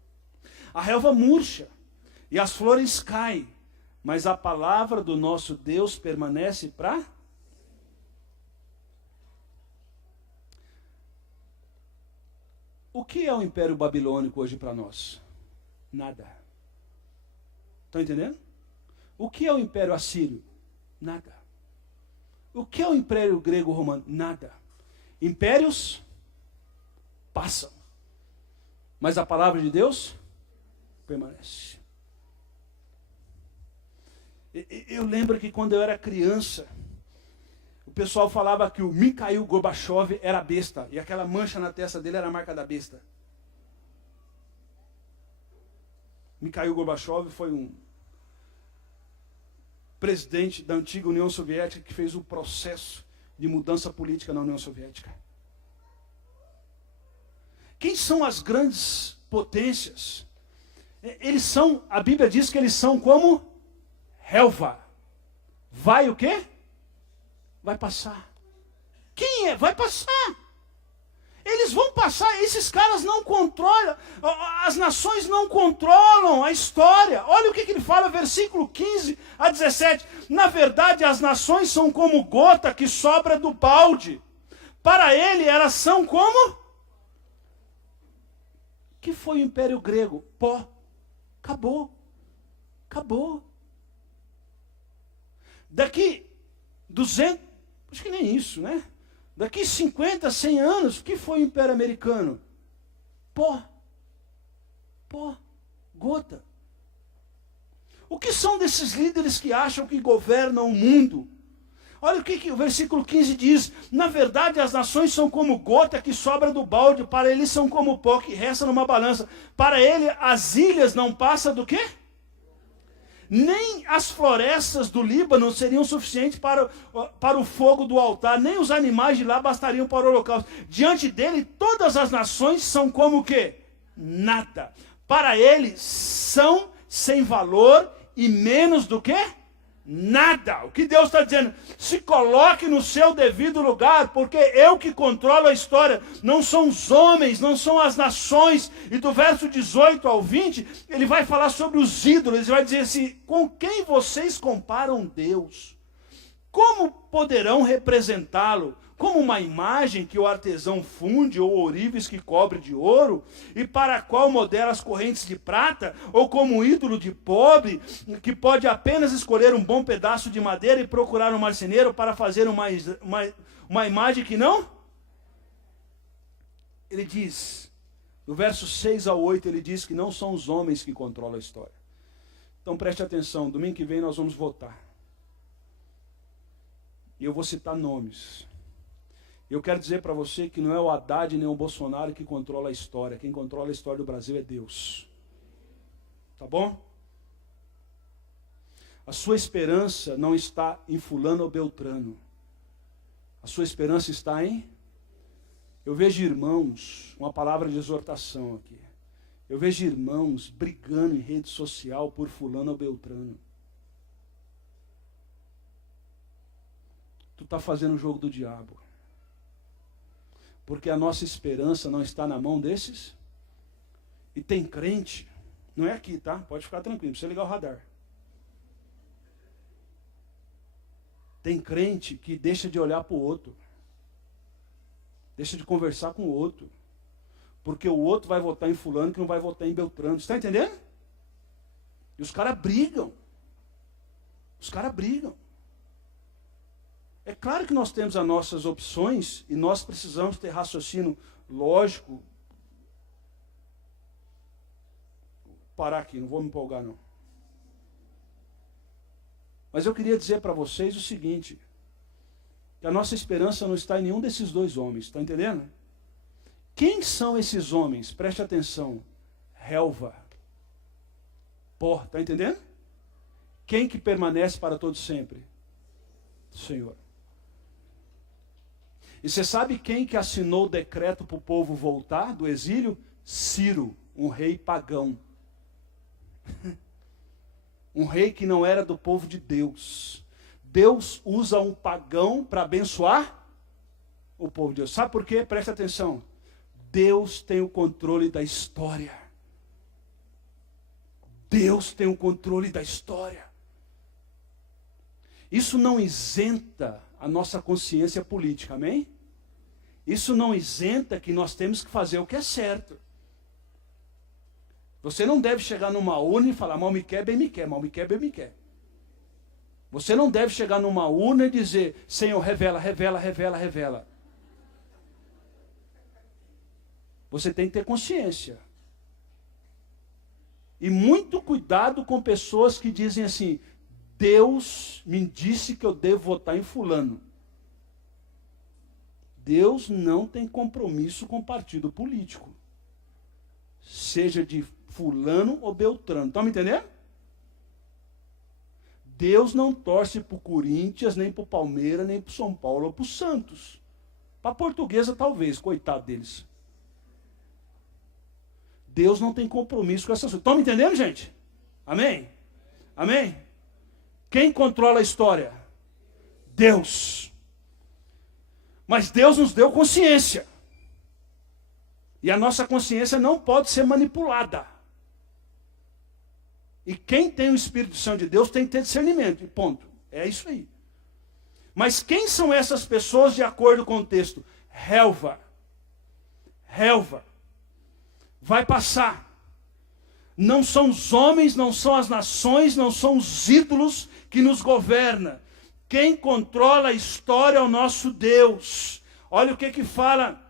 A relva murcha e as flores caem, mas a palavra do nosso Deus permanece para... O que é o Império Babilônico hoje para nós? Nada. Estão entendendo? O que é o Império Assírio? Nada. O que é o Império Grego-Romano? Nada. Impérios passam. Mas a palavra de Deus permanece. Eu lembro que quando eu era criança, o pessoal falava que o Mikhail Gorbachev era besta. E aquela mancha na testa dele era a marca da besta. Mikhail Gorbachev foi um presidente da antiga União Soviética que fez o processo de mudança política na União Soviética. Quem são as grandes potências? Eles são, a Bíblia diz que eles são como relva. Vai o quê? Vai passar. Quem é? Vai passar. Eles vão passar. Esses caras não controlam. As nações não controlam a história. Olha o que ele fala, versículo 15 a 17. Na verdade, as nações são como gota que sobra do balde. Para ele, elas são como... que foi o Império Grego? Pó. Acabou. Acabou. Daqui 200... acho que nem isso, né? Daqui 50, 100 anos, o que foi o Império Americano? Pó. Pó. Gota. O que são desses líderes que acham que governam o mundo? Olha o que o versículo 15 diz. Na verdade, as nações são como gota que sobra do balde. Para eles são como pó que resta numa balança. Para ele, as ilhas não passam do quê? Nem as florestas do Líbano seriam suficientes para o fogo do altar, nem os animais de lá bastariam para o holocausto. Diante dele, todas as nações são como o quê? Nada. Para ele, são sem valor e menos do que? Nada. O que Deus está dizendo? Se coloque no seu devido lugar, porque eu que controlo a história. Não são os homens, não são as nações. E do verso 18 ao 20, ele vai falar sobre os ídolos. Ele vai dizer assim, com quem vocês comparam Deus? Como poderão representá-lo? Como uma imagem que o artesão funde, ou ourives que cobre de ouro, e para a qual modela as correntes de prata, ou como um ídolo de pobre, que pode apenas escolher um bom pedaço de madeira e procurar um marceneiro para fazer uma imagem que não? Ele diz, no verso 6 ao 8, ele diz que não são os homens que controlam a história. Então preste atenção, domingo que vem nós vamos votar. E eu vou citar nomes. Eu quero dizer para você que não é o Haddad nem o Bolsonaro que controla a história. Quem controla a história do Brasil é Deus. Tá bom? A sua esperança não está em fulano ou beltrano. A sua esperança está em... Eu vejo irmãos, uma palavra de exortação aqui. Eu vejo irmãos brigando em rede social por fulano ou beltrano. Tu está fazendo o jogo do diabo. Porque a nossa esperança não está na mão desses. E tem crente, não é aqui, tá? Pode ficar tranquilo, não precisa ligar o radar. Tem crente que deixa de olhar para o outro. Deixa de conversar com o outro. Porque o outro vai votar em fulano que não vai votar em Beltrano. Você está entendendo? E os caras brigam. Os caras brigam. É claro que nós temos as nossas opções e nós precisamos ter raciocínio lógico. Vou parar aqui, não vou me empolgar não. Mas eu queria dizer para vocês o seguinte, que a nossa esperança não está em nenhum desses dois homens, está entendendo? Quem são esses homens? Preste atenção. Relva. Pó, está entendendo? Quem que permanece para todo sempre? Senhor. E você sabe quem que assinou o decreto para o povo voltar do exílio? Ciro, um rei pagão. Um rei que não era do povo de Deus. Deus usa um pagão para abençoar o povo de Deus. Sabe por quê? Presta atenção. Deus tem o controle da história. Deus tem o controle da história. Isso não isenta a nossa consciência política, amém? Isso não isenta que nós temos que fazer o que é certo. Você não deve chegar numa urna e falar, mal me quer, bem me quer, mal me quer, bem me quer. Você não deve chegar numa urna e dizer, Senhor, revela, revela, revela, revela. Você tem que ter consciência. E muito cuidado com pessoas que dizem assim, Deus me disse que eu devo votar em fulano. Deus não tem compromisso com partido político. Seja de fulano ou Beltrano. Estão me entendendo? Deus não torce para o Corinthians, nem para o Palmeiras, nem para o São Paulo ou para o Santos. Para a Portuguesa talvez, coitado deles. Deus não tem compromisso com essas coisas. Estão me entendendo, gente? Amém? Amém? Quem controla a história? Deus. Mas Deus nos deu consciência. E a nossa consciência não pode ser manipulada. E quem tem o Espírito Santo de Deus tem que ter discernimento. E ponto. É isso aí. Mas quem são essas pessoas de acordo com o texto? Relva. Relva. Vai passar. Não são os homens, não são as nações, não são os ídolos que nos governam. Quem controla a história é o nosso Deus. Olha o que fala,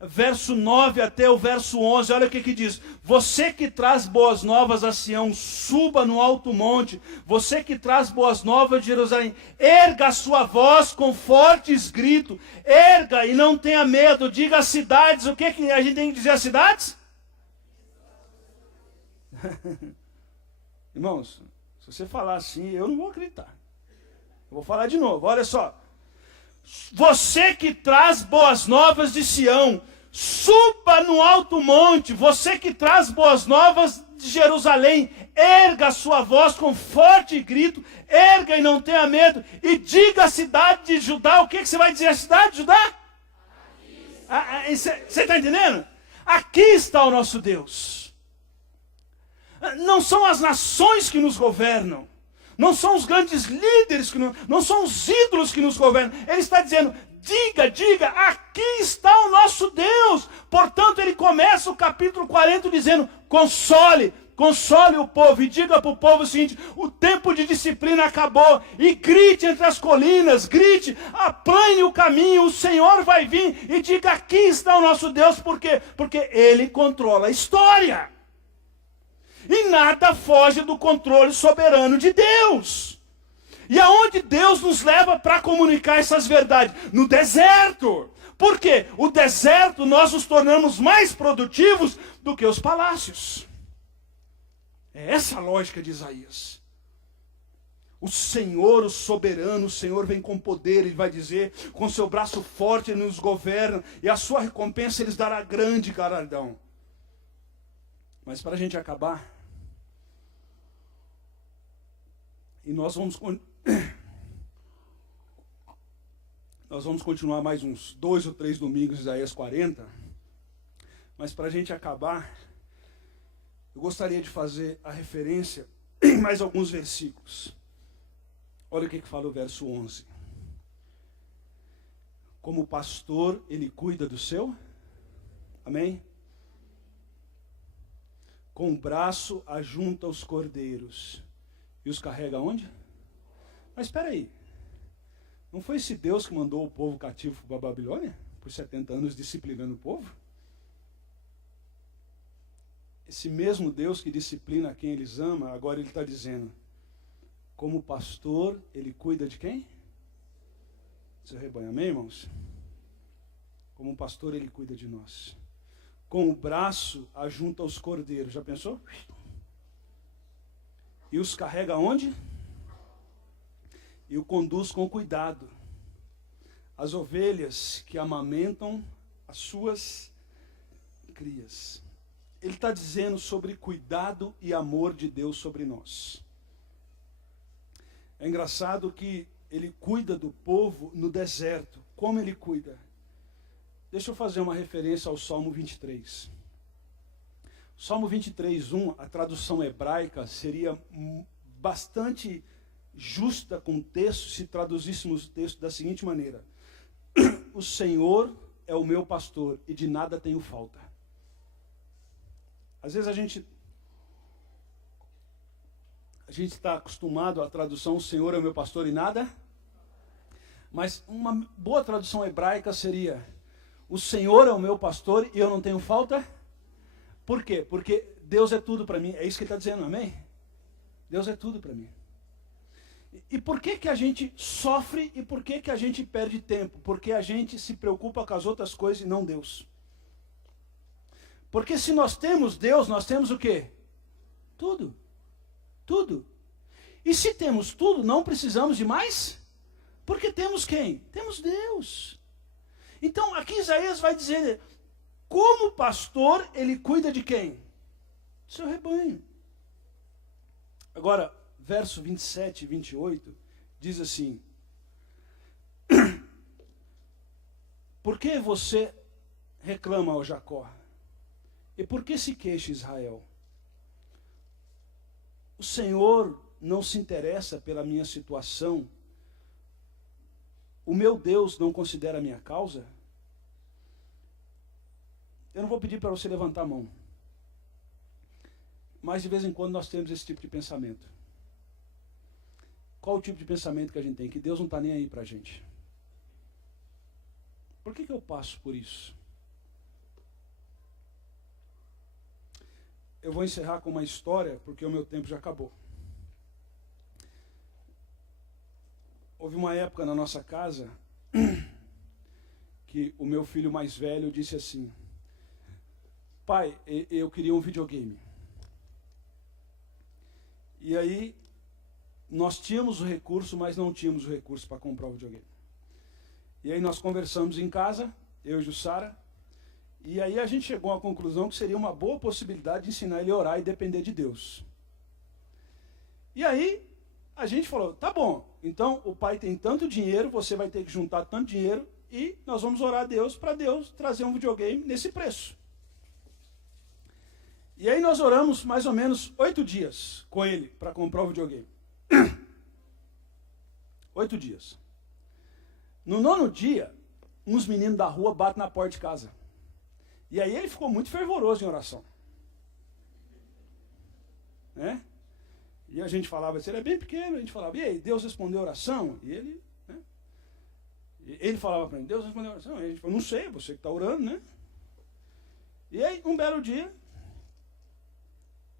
verso 9 até o verso 11, olha o que diz. Você que traz boas novas a Sião, suba no alto monte. Você que traz boas novas de Jerusalém, erga a sua voz com fortes gritos. Erga e não tenha medo. Diga às cidades, o que a gente tem que dizer às cidades? Irmãos, se você falar assim, eu não vou acreditar. Eu vou falar de novo, olha só. Você que traz boas novas de Sião, suba no alto monte. Você que traz boas novas de Jerusalém, erga a sua voz com forte grito, erga e não tenha medo, e diga à cidade de Judá, o que você vai dizer à cidade de Judá? Você está entendendo? Aqui está o nosso Deus. Não são as nações que nos governam. Não são os grandes líderes, não são os ídolos que nos governam. Ele está dizendo, diga, aqui está o nosso Deus. Portanto, ele começa o capítulo 40 dizendo, console o povo e diga para o povo o seguinte, o tempo de disciplina acabou. E grite entre as colinas, grite, aplane o caminho, o Senhor vai vir. E diga, aqui está o nosso Deus. Por quê? Porque ele controla a história. E nada foge do controle soberano de Deus. E aonde Deus nos leva para comunicar essas verdades? No deserto. Por quê? O deserto nós nos tornamos mais produtivos do que os palácios. É essa a lógica de Isaías. O Senhor, o soberano, o Senhor vem com poder, Ele vai dizer, com seu braço forte Ele nos governa, e a sua recompensa Ele dará grande galardão. Mas para a gente acabar, e nós vamos continuar mais uns 2 ou 3 domingos de Isaías 40, mas para a gente acabar, eu gostaria de fazer a referência em mais alguns versículos. Olha o que fala o verso 11. Como pastor, ele cuida do seu. Amém? Com o braço ajunta os cordeiros. E os carrega onde? Mas espera aí. Não foi esse Deus que mandou o povo cativo para a Babilônia? Por 70 anos disciplinando o povo? Esse mesmo Deus que disciplina quem eles ama, agora ele está dizendo, como pastor, ele cuida de quem? Seu rebanho, amém, irmãos? Como pastor, ele cuida de nós. Com o braço, ajunta os cordeiros. Já pensou? E os carrega onde? E o conduz com cuidado. As ovelhas que amamentam as suas crias. Ele está dizendo sobre cuidado e amor de Deus sobre nós. É engraçado que ele cuida do povo no deserto. Como ele cuida? Deixa eu fazer uma referência ao Salmo 23. Salmo 23:1, a tradução hebraica seria bastante justa com o texto se traduzíssemos o texto da seguinte maneira: o Senhor é o meu pastor e de nada tenho falta. Às vezes a gente está acostumado à tradução, o Senhor é o meu pastor e nada. Mas uma boa tradução hebraica seria, o Senhor é o meu pastor e eu não tenho falta. Por quê? Porque Deus é tudo para mim. É isso que ele está dizendo, amém? Deus é tudo para mim. E por que a gente sofre e por que a gente perde tempo? Porque a gente se preocupa com as outras coisas e não Deus. Porque se nós temos Deus, nós temos o quê? Tudo. Tudo. E se temos tudo, não precisamos de mais? Porque temos quem? Temos Deus. Então, aqui Isaías vai dizer, como pastor, ele cuida de quem? Do seu rebanho. Agora, verso 27 e 28, diz assim, por que você reclama ao Jacó? E por que se queixa Israel? O Senhor não se interessa pela minha situação? O meu Deus não considera a minha causa? Eu não vou pedir para você levantar a mão. Mas de vez em quando nós temos esse tipo de pensamento. Qual o tipo de pensamento que a gente tem? Que Deus não está nem aí para a gente. Por que eu passo por isso? Eu vou encerrar com uma história, porque o meu tempo já acabou. Houve uma época na nossa casa que o meu filho mais velho disse assim, pai, eu queria um videogame. E aí, nós tínhamos o recurso, mas não tínhamos o recurso para comprar o videogame. E aí nós conversamos em casa, eu e Jussara, e aí a gente chegou à conclusão que seria uma boa possibilidade de ensinar ele a orar e depender de Deus. E aí, a gente falou, tá bom, então o pai tem tanto dinheiro, você vai ter que juntar tanto dinheiro, e nós vamos orar a Deus para Deus trazer um videogame nesse preço. E aí nós oramos mais ou menos 8 dias com ele para comprar o videogame. 8 dias. No 9º dia, uns meninos da rua batem na porta de casa. E aí ele ficou muito fervoroso em oração. Né? E a gente falava, ele é bem pequeno, a gente falava, e aí, Deus respondeu a oração? E ele, né? Ele falava para mim, Deus respondeu a oração? E a gente falou, não sei, você que está orando, né? E aí, um belo dia,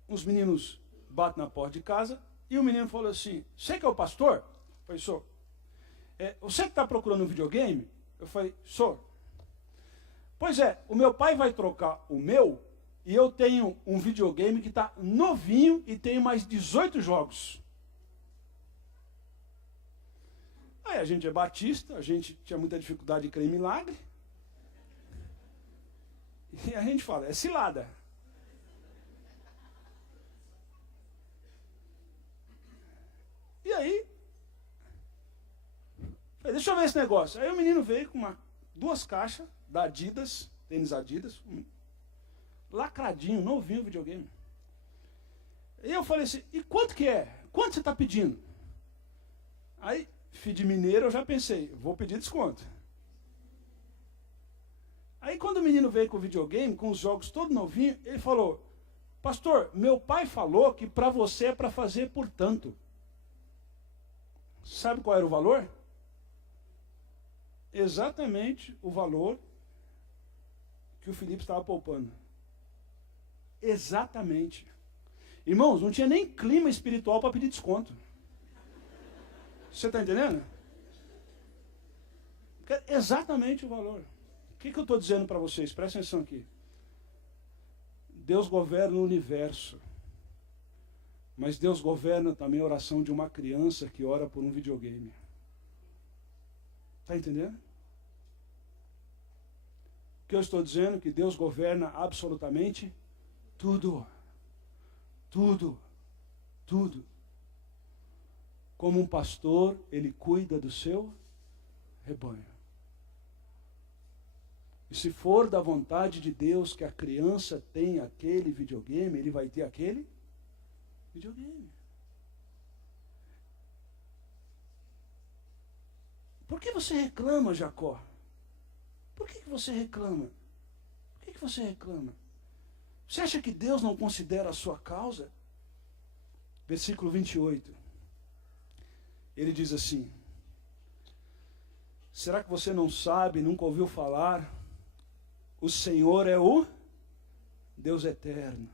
os meninos batem na porta de casa, e o menino falou assim, você que é o pastor? Eu falei, sou. Você que está procurando um videogame? Eu falei, sou. Pois é, o meu pai vai trocar o meu, e eu tenho um videogame que está novinho e tem mais 18 jogos. Aí a gente é batista, a gente tinha muita dificuldade de crer em milagre. E a gente fala, é cilada. E aí, falei, deixa eu ver esse negócio. Aí o menino veio com 2 caixas da Adidas, tênis Adidas, lacradinho, novinho o videogame. E eu falei assim, e quanto que é? Quanto você está pedindo? Aí, filho de mineiro, eu já pensei, vou pedir desconto. Aí quando o menino veio com o videogame, com os jogos todo novinho, ele falou, pastor, meu pai falou que para você é para fazer por tanto. Sabe qual era o valor? Exatamente o valor que o Felipe estava poupando. Exatamente. Irmãos, não tinha nem clima espiritual para pedir desconto. Você está entendendo? Exatamente o valor. O que eu estou dizendo para vocês? Presta atenção aqui. Deus governa o universo. Mas Deus governa também a oração de uma criança que ora por um videogame. Está entendendo? O que eu estou dizendo? Que Deus governa absolutamente tudo. Tudo. Tudo. Como um pastor, ele cuida do seu rebanho. E se for da vontade de Deus que a criança tenha aquele videogame, ele vai ter aquele videogame. Por que você reclama, Jacó? Por que você reclama? Por que você reclama? Você acha que Deus não considera a sua causa? Versículo 28. Ele diz assim, será que você não sabe, nunca ouviu falar? O Senhor é o Deus eterno,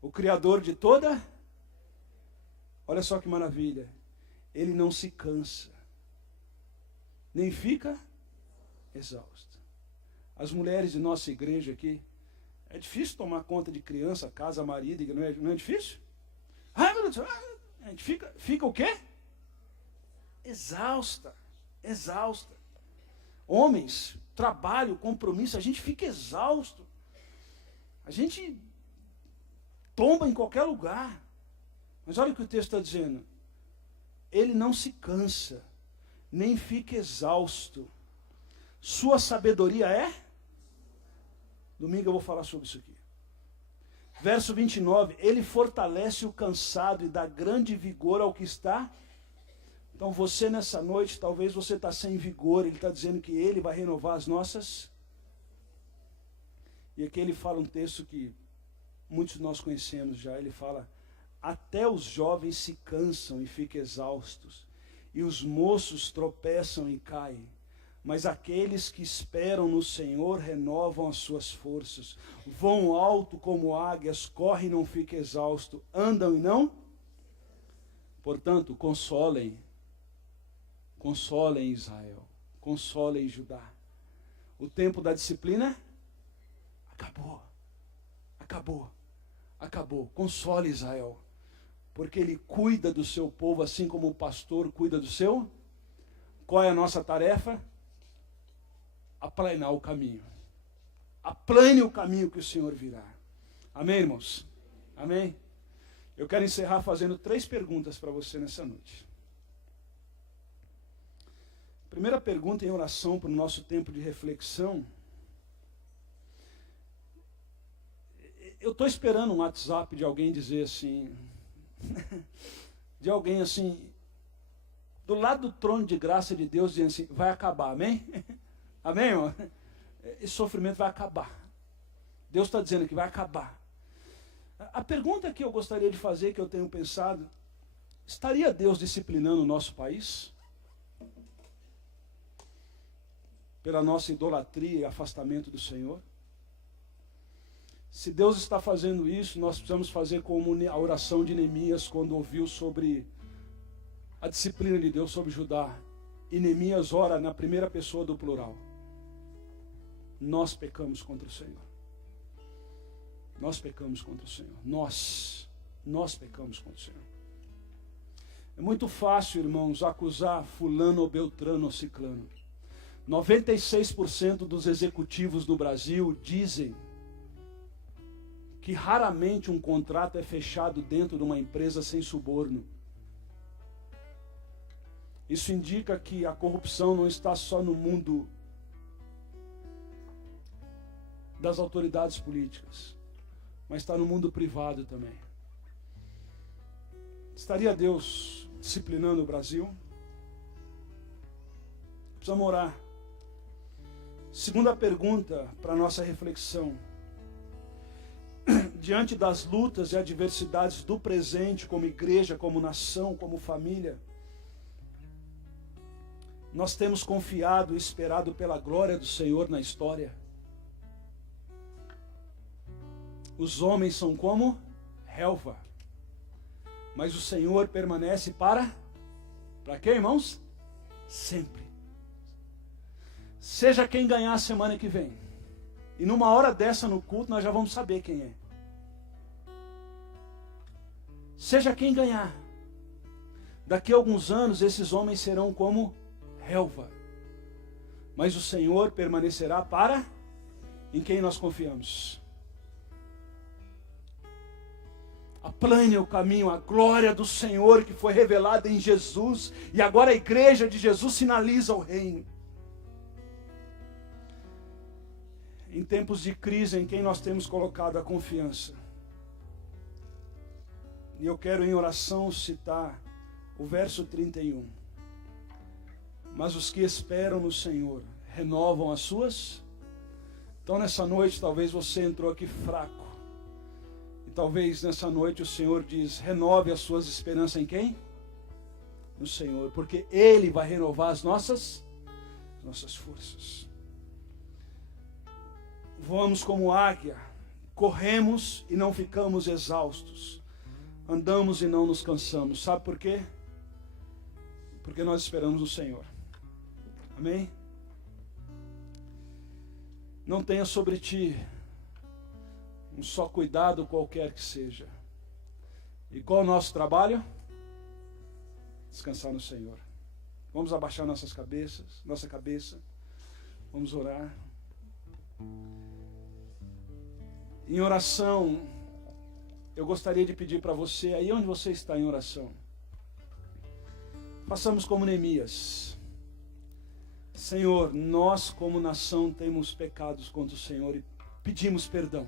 o Criador de toda. Olha só que maravilha. Ele não se cansa, nem fica exausto. As mulheres de nossa igreja aqui, é difícil tomar conta de criança, casa, marido, não é difícil? Ai, meu Deus, a gente fica o quê? Exausta. Homens, trabalho, compromisso, a gente fica exausto. A gente tomba em qualquer lugar. Mas olha o que o texto está dizendo. Ele não se cansa, nem fica exausto. Sua sabedoria é? Domingo eu vou falar sobre isso aqui. Verso 29, ele fortalece o cansado e dá grande vigor ao que está. Então você nessa noite, talvez você está sem vigor, ele está dizendo que ele vai renovar as nossas. E aqui ele fala um texto que muitos de nós conhecemos já, ele fala, até os jovens se cansam e ficam exaustos, e os moços tropeçam e caem. Mas aqueles que esperam no Senhor renovam as suas forças, vão alto como águias, correm e não ficam exaustos, andam e não. Portanto, consolem Israel, consolem Judá. O tempo da disciplina acabou. Console Israel, porque ele cuida do seu povo assim como o pastor cuida do seu. Qual é a nossa tarefa? Aplanar o caminho. Aplane o caminho que o Senhor virá. Amém, irmãos? Amém? Eu quero encerrar fazendo 3 perguntas para você nessa noite. Primeira pergunta em oração para o nosso tempo de reflexão. Eu estou esperando um WhatsApp de alguém dizer assim, de alguém assim, do lado do trono de graça de Deus, dizendo assim, vai acabar, amém? Amém, irmão? Esse sofrimento vai acabar. Deus está dizendo que vai acabar. A pergunta que eu gostaria de fazer, que eu tenho pensado, estaria Deus disciplinando o nosso país? Pela nossa idolatria e afastamento do Senhor? Se Deus está fazendo isso, nós precisamos fazer como a oração de Neemias, quando ouviu sobre a disciplina de Deus sobre Judá. E Neemias ora na primeira pessoa do plural. Nós pecamos contra o Senhor. Nós pecamos contra o Senhor. Nós pecamos contra o Senhor. É muito fácil, irmãos, acusar fulano ou beltrano ou ciclano. 96% dos executivos no Brasil dizem que raramente um contrato é fechado dentro de uma empresa sem suborno. Isso indica que a corrupção não está só no mundo das autoridades políticas, mas está no mundo privado também. Estaria Deus disciplinando o Brasil? Precisamos orar. Segunda pergunta para a nossa reflexão. Diante das lutas e adversidades do presente, como igreja, como nação, como família, nós temos confiado e esperado pela glória do Senhor na história. Os homens são como relva, mas o Senhor permanece para quê, irmãos? Sempre. Seja quem ganhar a semana que vem, e numa hora dessa no culto nós já vamos saber quem é. Seja quem ganhar, daqui a alguns anos esses homens serão como relva, mas o Senhor permanecerá para em quem nós confiamos. Aplane o caminho, a glória do Senhor que foi revelada em Jesus, e agora a igreja de Jesus sinaliza o reino. Em tempos de crise, em quem nós temos colocado a confiança? E eu quero em oração citar o verso 31. Mas os que esperam no Senhor renovam as suas. Então nessa noite talvez você entrou aqui fraco. E talvez nessa noite o Senhor diz, renove as suas esperanças em quem? No Senhor, porque Ele vai renovar as nossas forças. Voamos como águia, corremos e não ficamos exaustos, andamos e não nos cansamos. Sabe por quê? Porque nós esperamos no Senhor. Amém? Não tenha sobre ti um só cuidado qualquer que seja. E qual é o nosso trabalho? Descansar no Senhor. Vamos abaixar nossa cabeça. Vamos orar. Em oração, eu gostaria de pedir para você, aí onde você está em oração, façamos como Neemias. Senhor, nós como nação temos pecados contra o Senhor e pedimos perdão.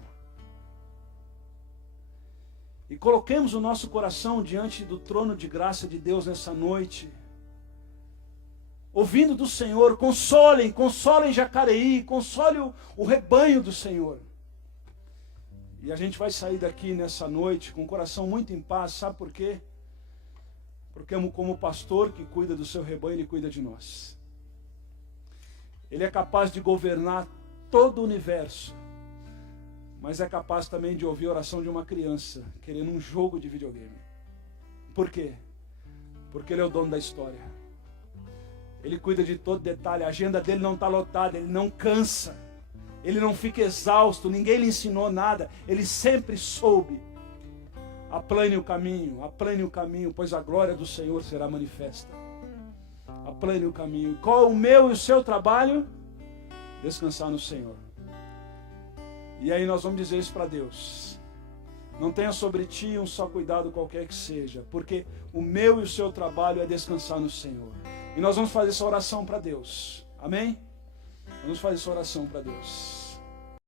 E coloquemos o nosso coração diante do trono de graça de Deus nessa noite, ouvindo do Senhor, consolem Jacareí, console o rebanho do Senhor. E a gente vai sair daqui nessa noite com o coração muito em paz, sabe por quê? Porque como pastor que cuida do seu rebanho, Ele cuida de nós. Ele é capaz de governar todo o universo, mas é capaz também de ouvir a oração de uma criança querendo um jogo de videogame. Por quê? Porque Ele é o dono da história. Ele cuida de todo detalhe, a agenda dele não está lotada, Ele não cansa. Ele não fica exausto, ninguém lhe ensinou nada, Ele sempre soube. Aplane o caminho, pois a glória do Senhor será manifesta. Aplane o caminho. Qual é o meu e o seu trabalho? Descansar no Senhor. E aí nós vamos dizer isso para Deus. Não tenha sobre ti um só cuidado qualquer que seja, porque o meu e o seu trabalho é descansar no Senhor. E nós vamos fazer essa oração para Deus. Amém? Vamos fazer essa oração para Deus.